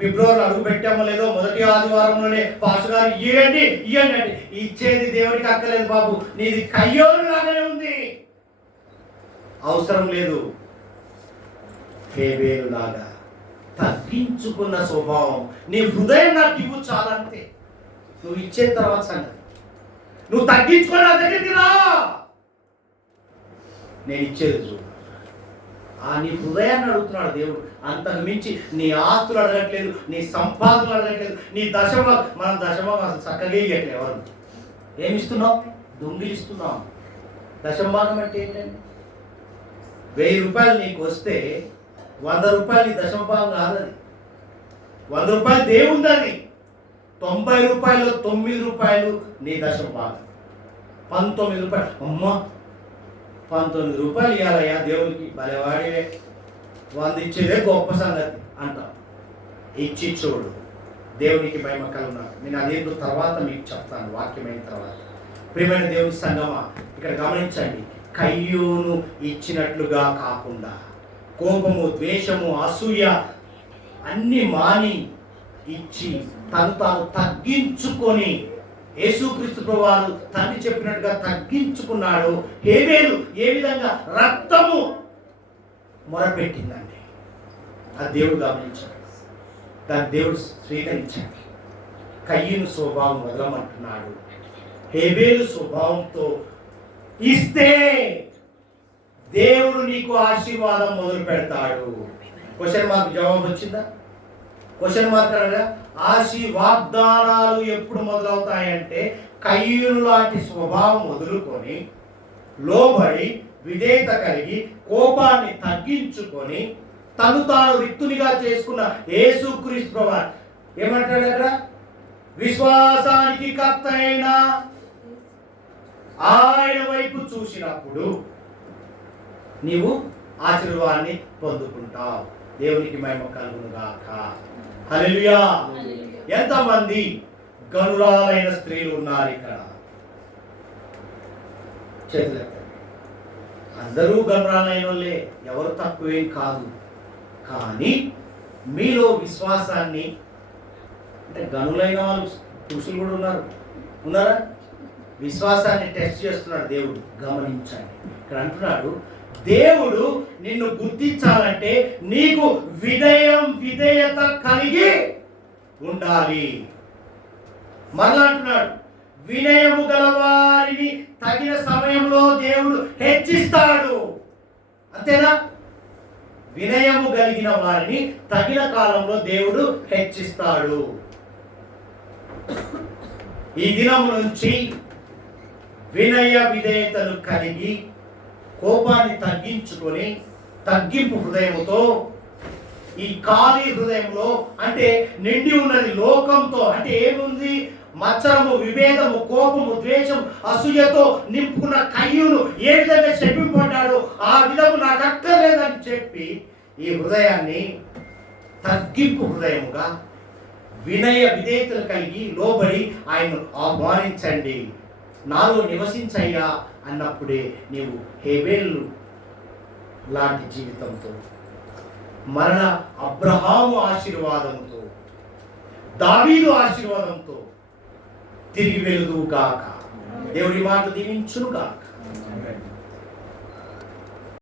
ఫిబ్రవరి అడుగు పెట్టామో లేదో మొదటి ఆదివారంలోనే పాస్టర్ గారు ఇవ్వండి అంటే, ఇచ్చేది దేవుడికి అక్కలేదు బాబు, నీది కయ్యోలు లాగానే ఉంది, అవసరం లేదు. హేబేలు లాగా తగ్గించుకున్న స్వభావం, నీ హృదయం నాకు ఇవ్వు చాలంతే. నువ్వు ఇచ్చే తర్వాత సంగతి, నువ్వు తగ్గించుకొని నా దగ్గరికి రా, నేను ఇచ్చేది చూడు. నీ హృదయాన్ని అడుగుతున్నాడు దేవుడు. అంతకు మించి నీ ఆస్తులు అడగట్లేదు, నీ సంపాదనలు అడగట్లేదు, నీ దశమభాగం. మనం దశమభాగం అసలు చక్కగా ఇవ్వట్లేదు. ఎవరు ఏమిస్తున్నావు? దొంగిలిస్తున్నావు. దశమభాగం అంటే ఏంటండి? 1000 రూపాయలు నీకు వస్తే 100 రూపాయలు నీ దశమభాగం కాదని. 100 రూపాయలు దేవుందని, 90 రూపాయలు 9 రూపాయలు నీ దశమభాగం. 19 రూపాయలు, అమ్మ 19 రూపాయలు ఇవ్వాలయ్యా దేవునికి, భలేవాడివే, 100 ఇచ్చేదే గొప్ప సంగతి అంటాం. ఇచ్చి చూడు, దేవునికి మహిమ కలుగును. నేను అదేందో తర్వాత మీకు చెప్తాను వాక్యమైన తర్వాత. ప్రియమైన దేవుని సంగమా, ఇక్కడ గమనించండి, కయ్యూను ఇచ్చినట్లుగా కాకుండా కోపము, ద్వేషము, అసూయ అన్ని మాని ఇచ్చి తాను తగ్గించుకొని, యేసుక్రీస్తు ప్రభువారు తండ్రి చెప్పినట్టుగా తగ్గించుకున్నాడు. హేబేలు ఏ విధంగా రక్తము మొరపెట్టిందండి, అది దేవుడు గమనించాడు, దాన్ని దేవుడు స్వీకరించాడు. కయ్యూను స్వభావం వదలమంటున్నాడు. హేబేలు స్వభావంతో ఇస్తే దేవుడు నీకు ఆశీర్వాదం మొదలు పెడతాడు. క్వశ్చన్ మార్క్ జవాబు వచ్చిందా? క్వశ్చన్ మార్క్ అనగా వాగ్దానాలు ఎప్పుడు మొదలవుతాయంటే, కయ్యూను లాంటి స్వభావం వదులుకొని, లోబడి, విధేయత కలిగి, కోపాన్ని తగ్గించుకొని, తాను రిక్తునిగా చేసుకున్న యేసుక్రీస్తు ప్రభువు ఏమంటాడు అక్కడ? విశ్వాసానికి కర్త అయిన ఆయన వైపు చూసినప్పుడు నీవు ఆశీర్వాదాన్ని పొందుకుంటావు. దేవునికి మహిమ కలుగును గాక. హల్లెలూయా. ఎంతమంది గనురాలైన స్త్రీలు ఉన్నారు ఇక్కడ? చేతులెత్తండి. అందరూ గనురాలైన వాళ్ళే, ఎవరు తక్కువేం కాదు. కానీ మీలో విశ్వాసాన్ని, అంటే గనులైన వాళ్ళు పురుషులు కూడా ఉన్నారా? విశ్వాసాన్ని టెస్ట్ చేస్తున్నాడు దేవుడు. గమనించండి, ఇక్కడ అంటున్నాడు దేవుడు నిన్ను గుర్తించాలంటే నీకు విధేయత కలిగి ఉండాలి. మరలా అంటున్నాడు, వినయము గల వారిని తగిన సమయంలో దేవుడు హెచ్చిస్తాడు. అంతేనా? వినయము కలిగిన వారిని తగిన కాలంలో దేవుడు హెచ్చిస్తాడు. ఈ దినము నుంచి వినయ విధేయతను కలిగి కోపాన్ని తగ్గించుకొని తగ్గింపు హృదయంతో, ఈ ఖాళీ హృదయంలో అంటే నిండి ఉన్నది లోకంతో, అంటే ఏముంది? మత్సరము, విభేదము, కోపము, ద్వేషం, అసూయతో నింపుకున్న కయ్యూను ఏ విధంగా శపింపడ్డాడో ఆ విధము నాకు అక్కర్లేదని చెప్పి ఈ హృదయాన్ని తగ్గింపు హృదయముగా వినయ విధేయతలు కలిగి లోబడి ఆయన్ను ఆహ్వానించండి. నాలో నివసించయ్యా అన్నప్పుడే నీవు హేబేలు లాంటి జీవితంతో, మరణ అబ్రహాము ఆశీర్వాదంతో, దావీదు ఆశీర్వాదంతో తిరిగి వెలుదువు గాక. దేవుడి మాట దీవించును గాక.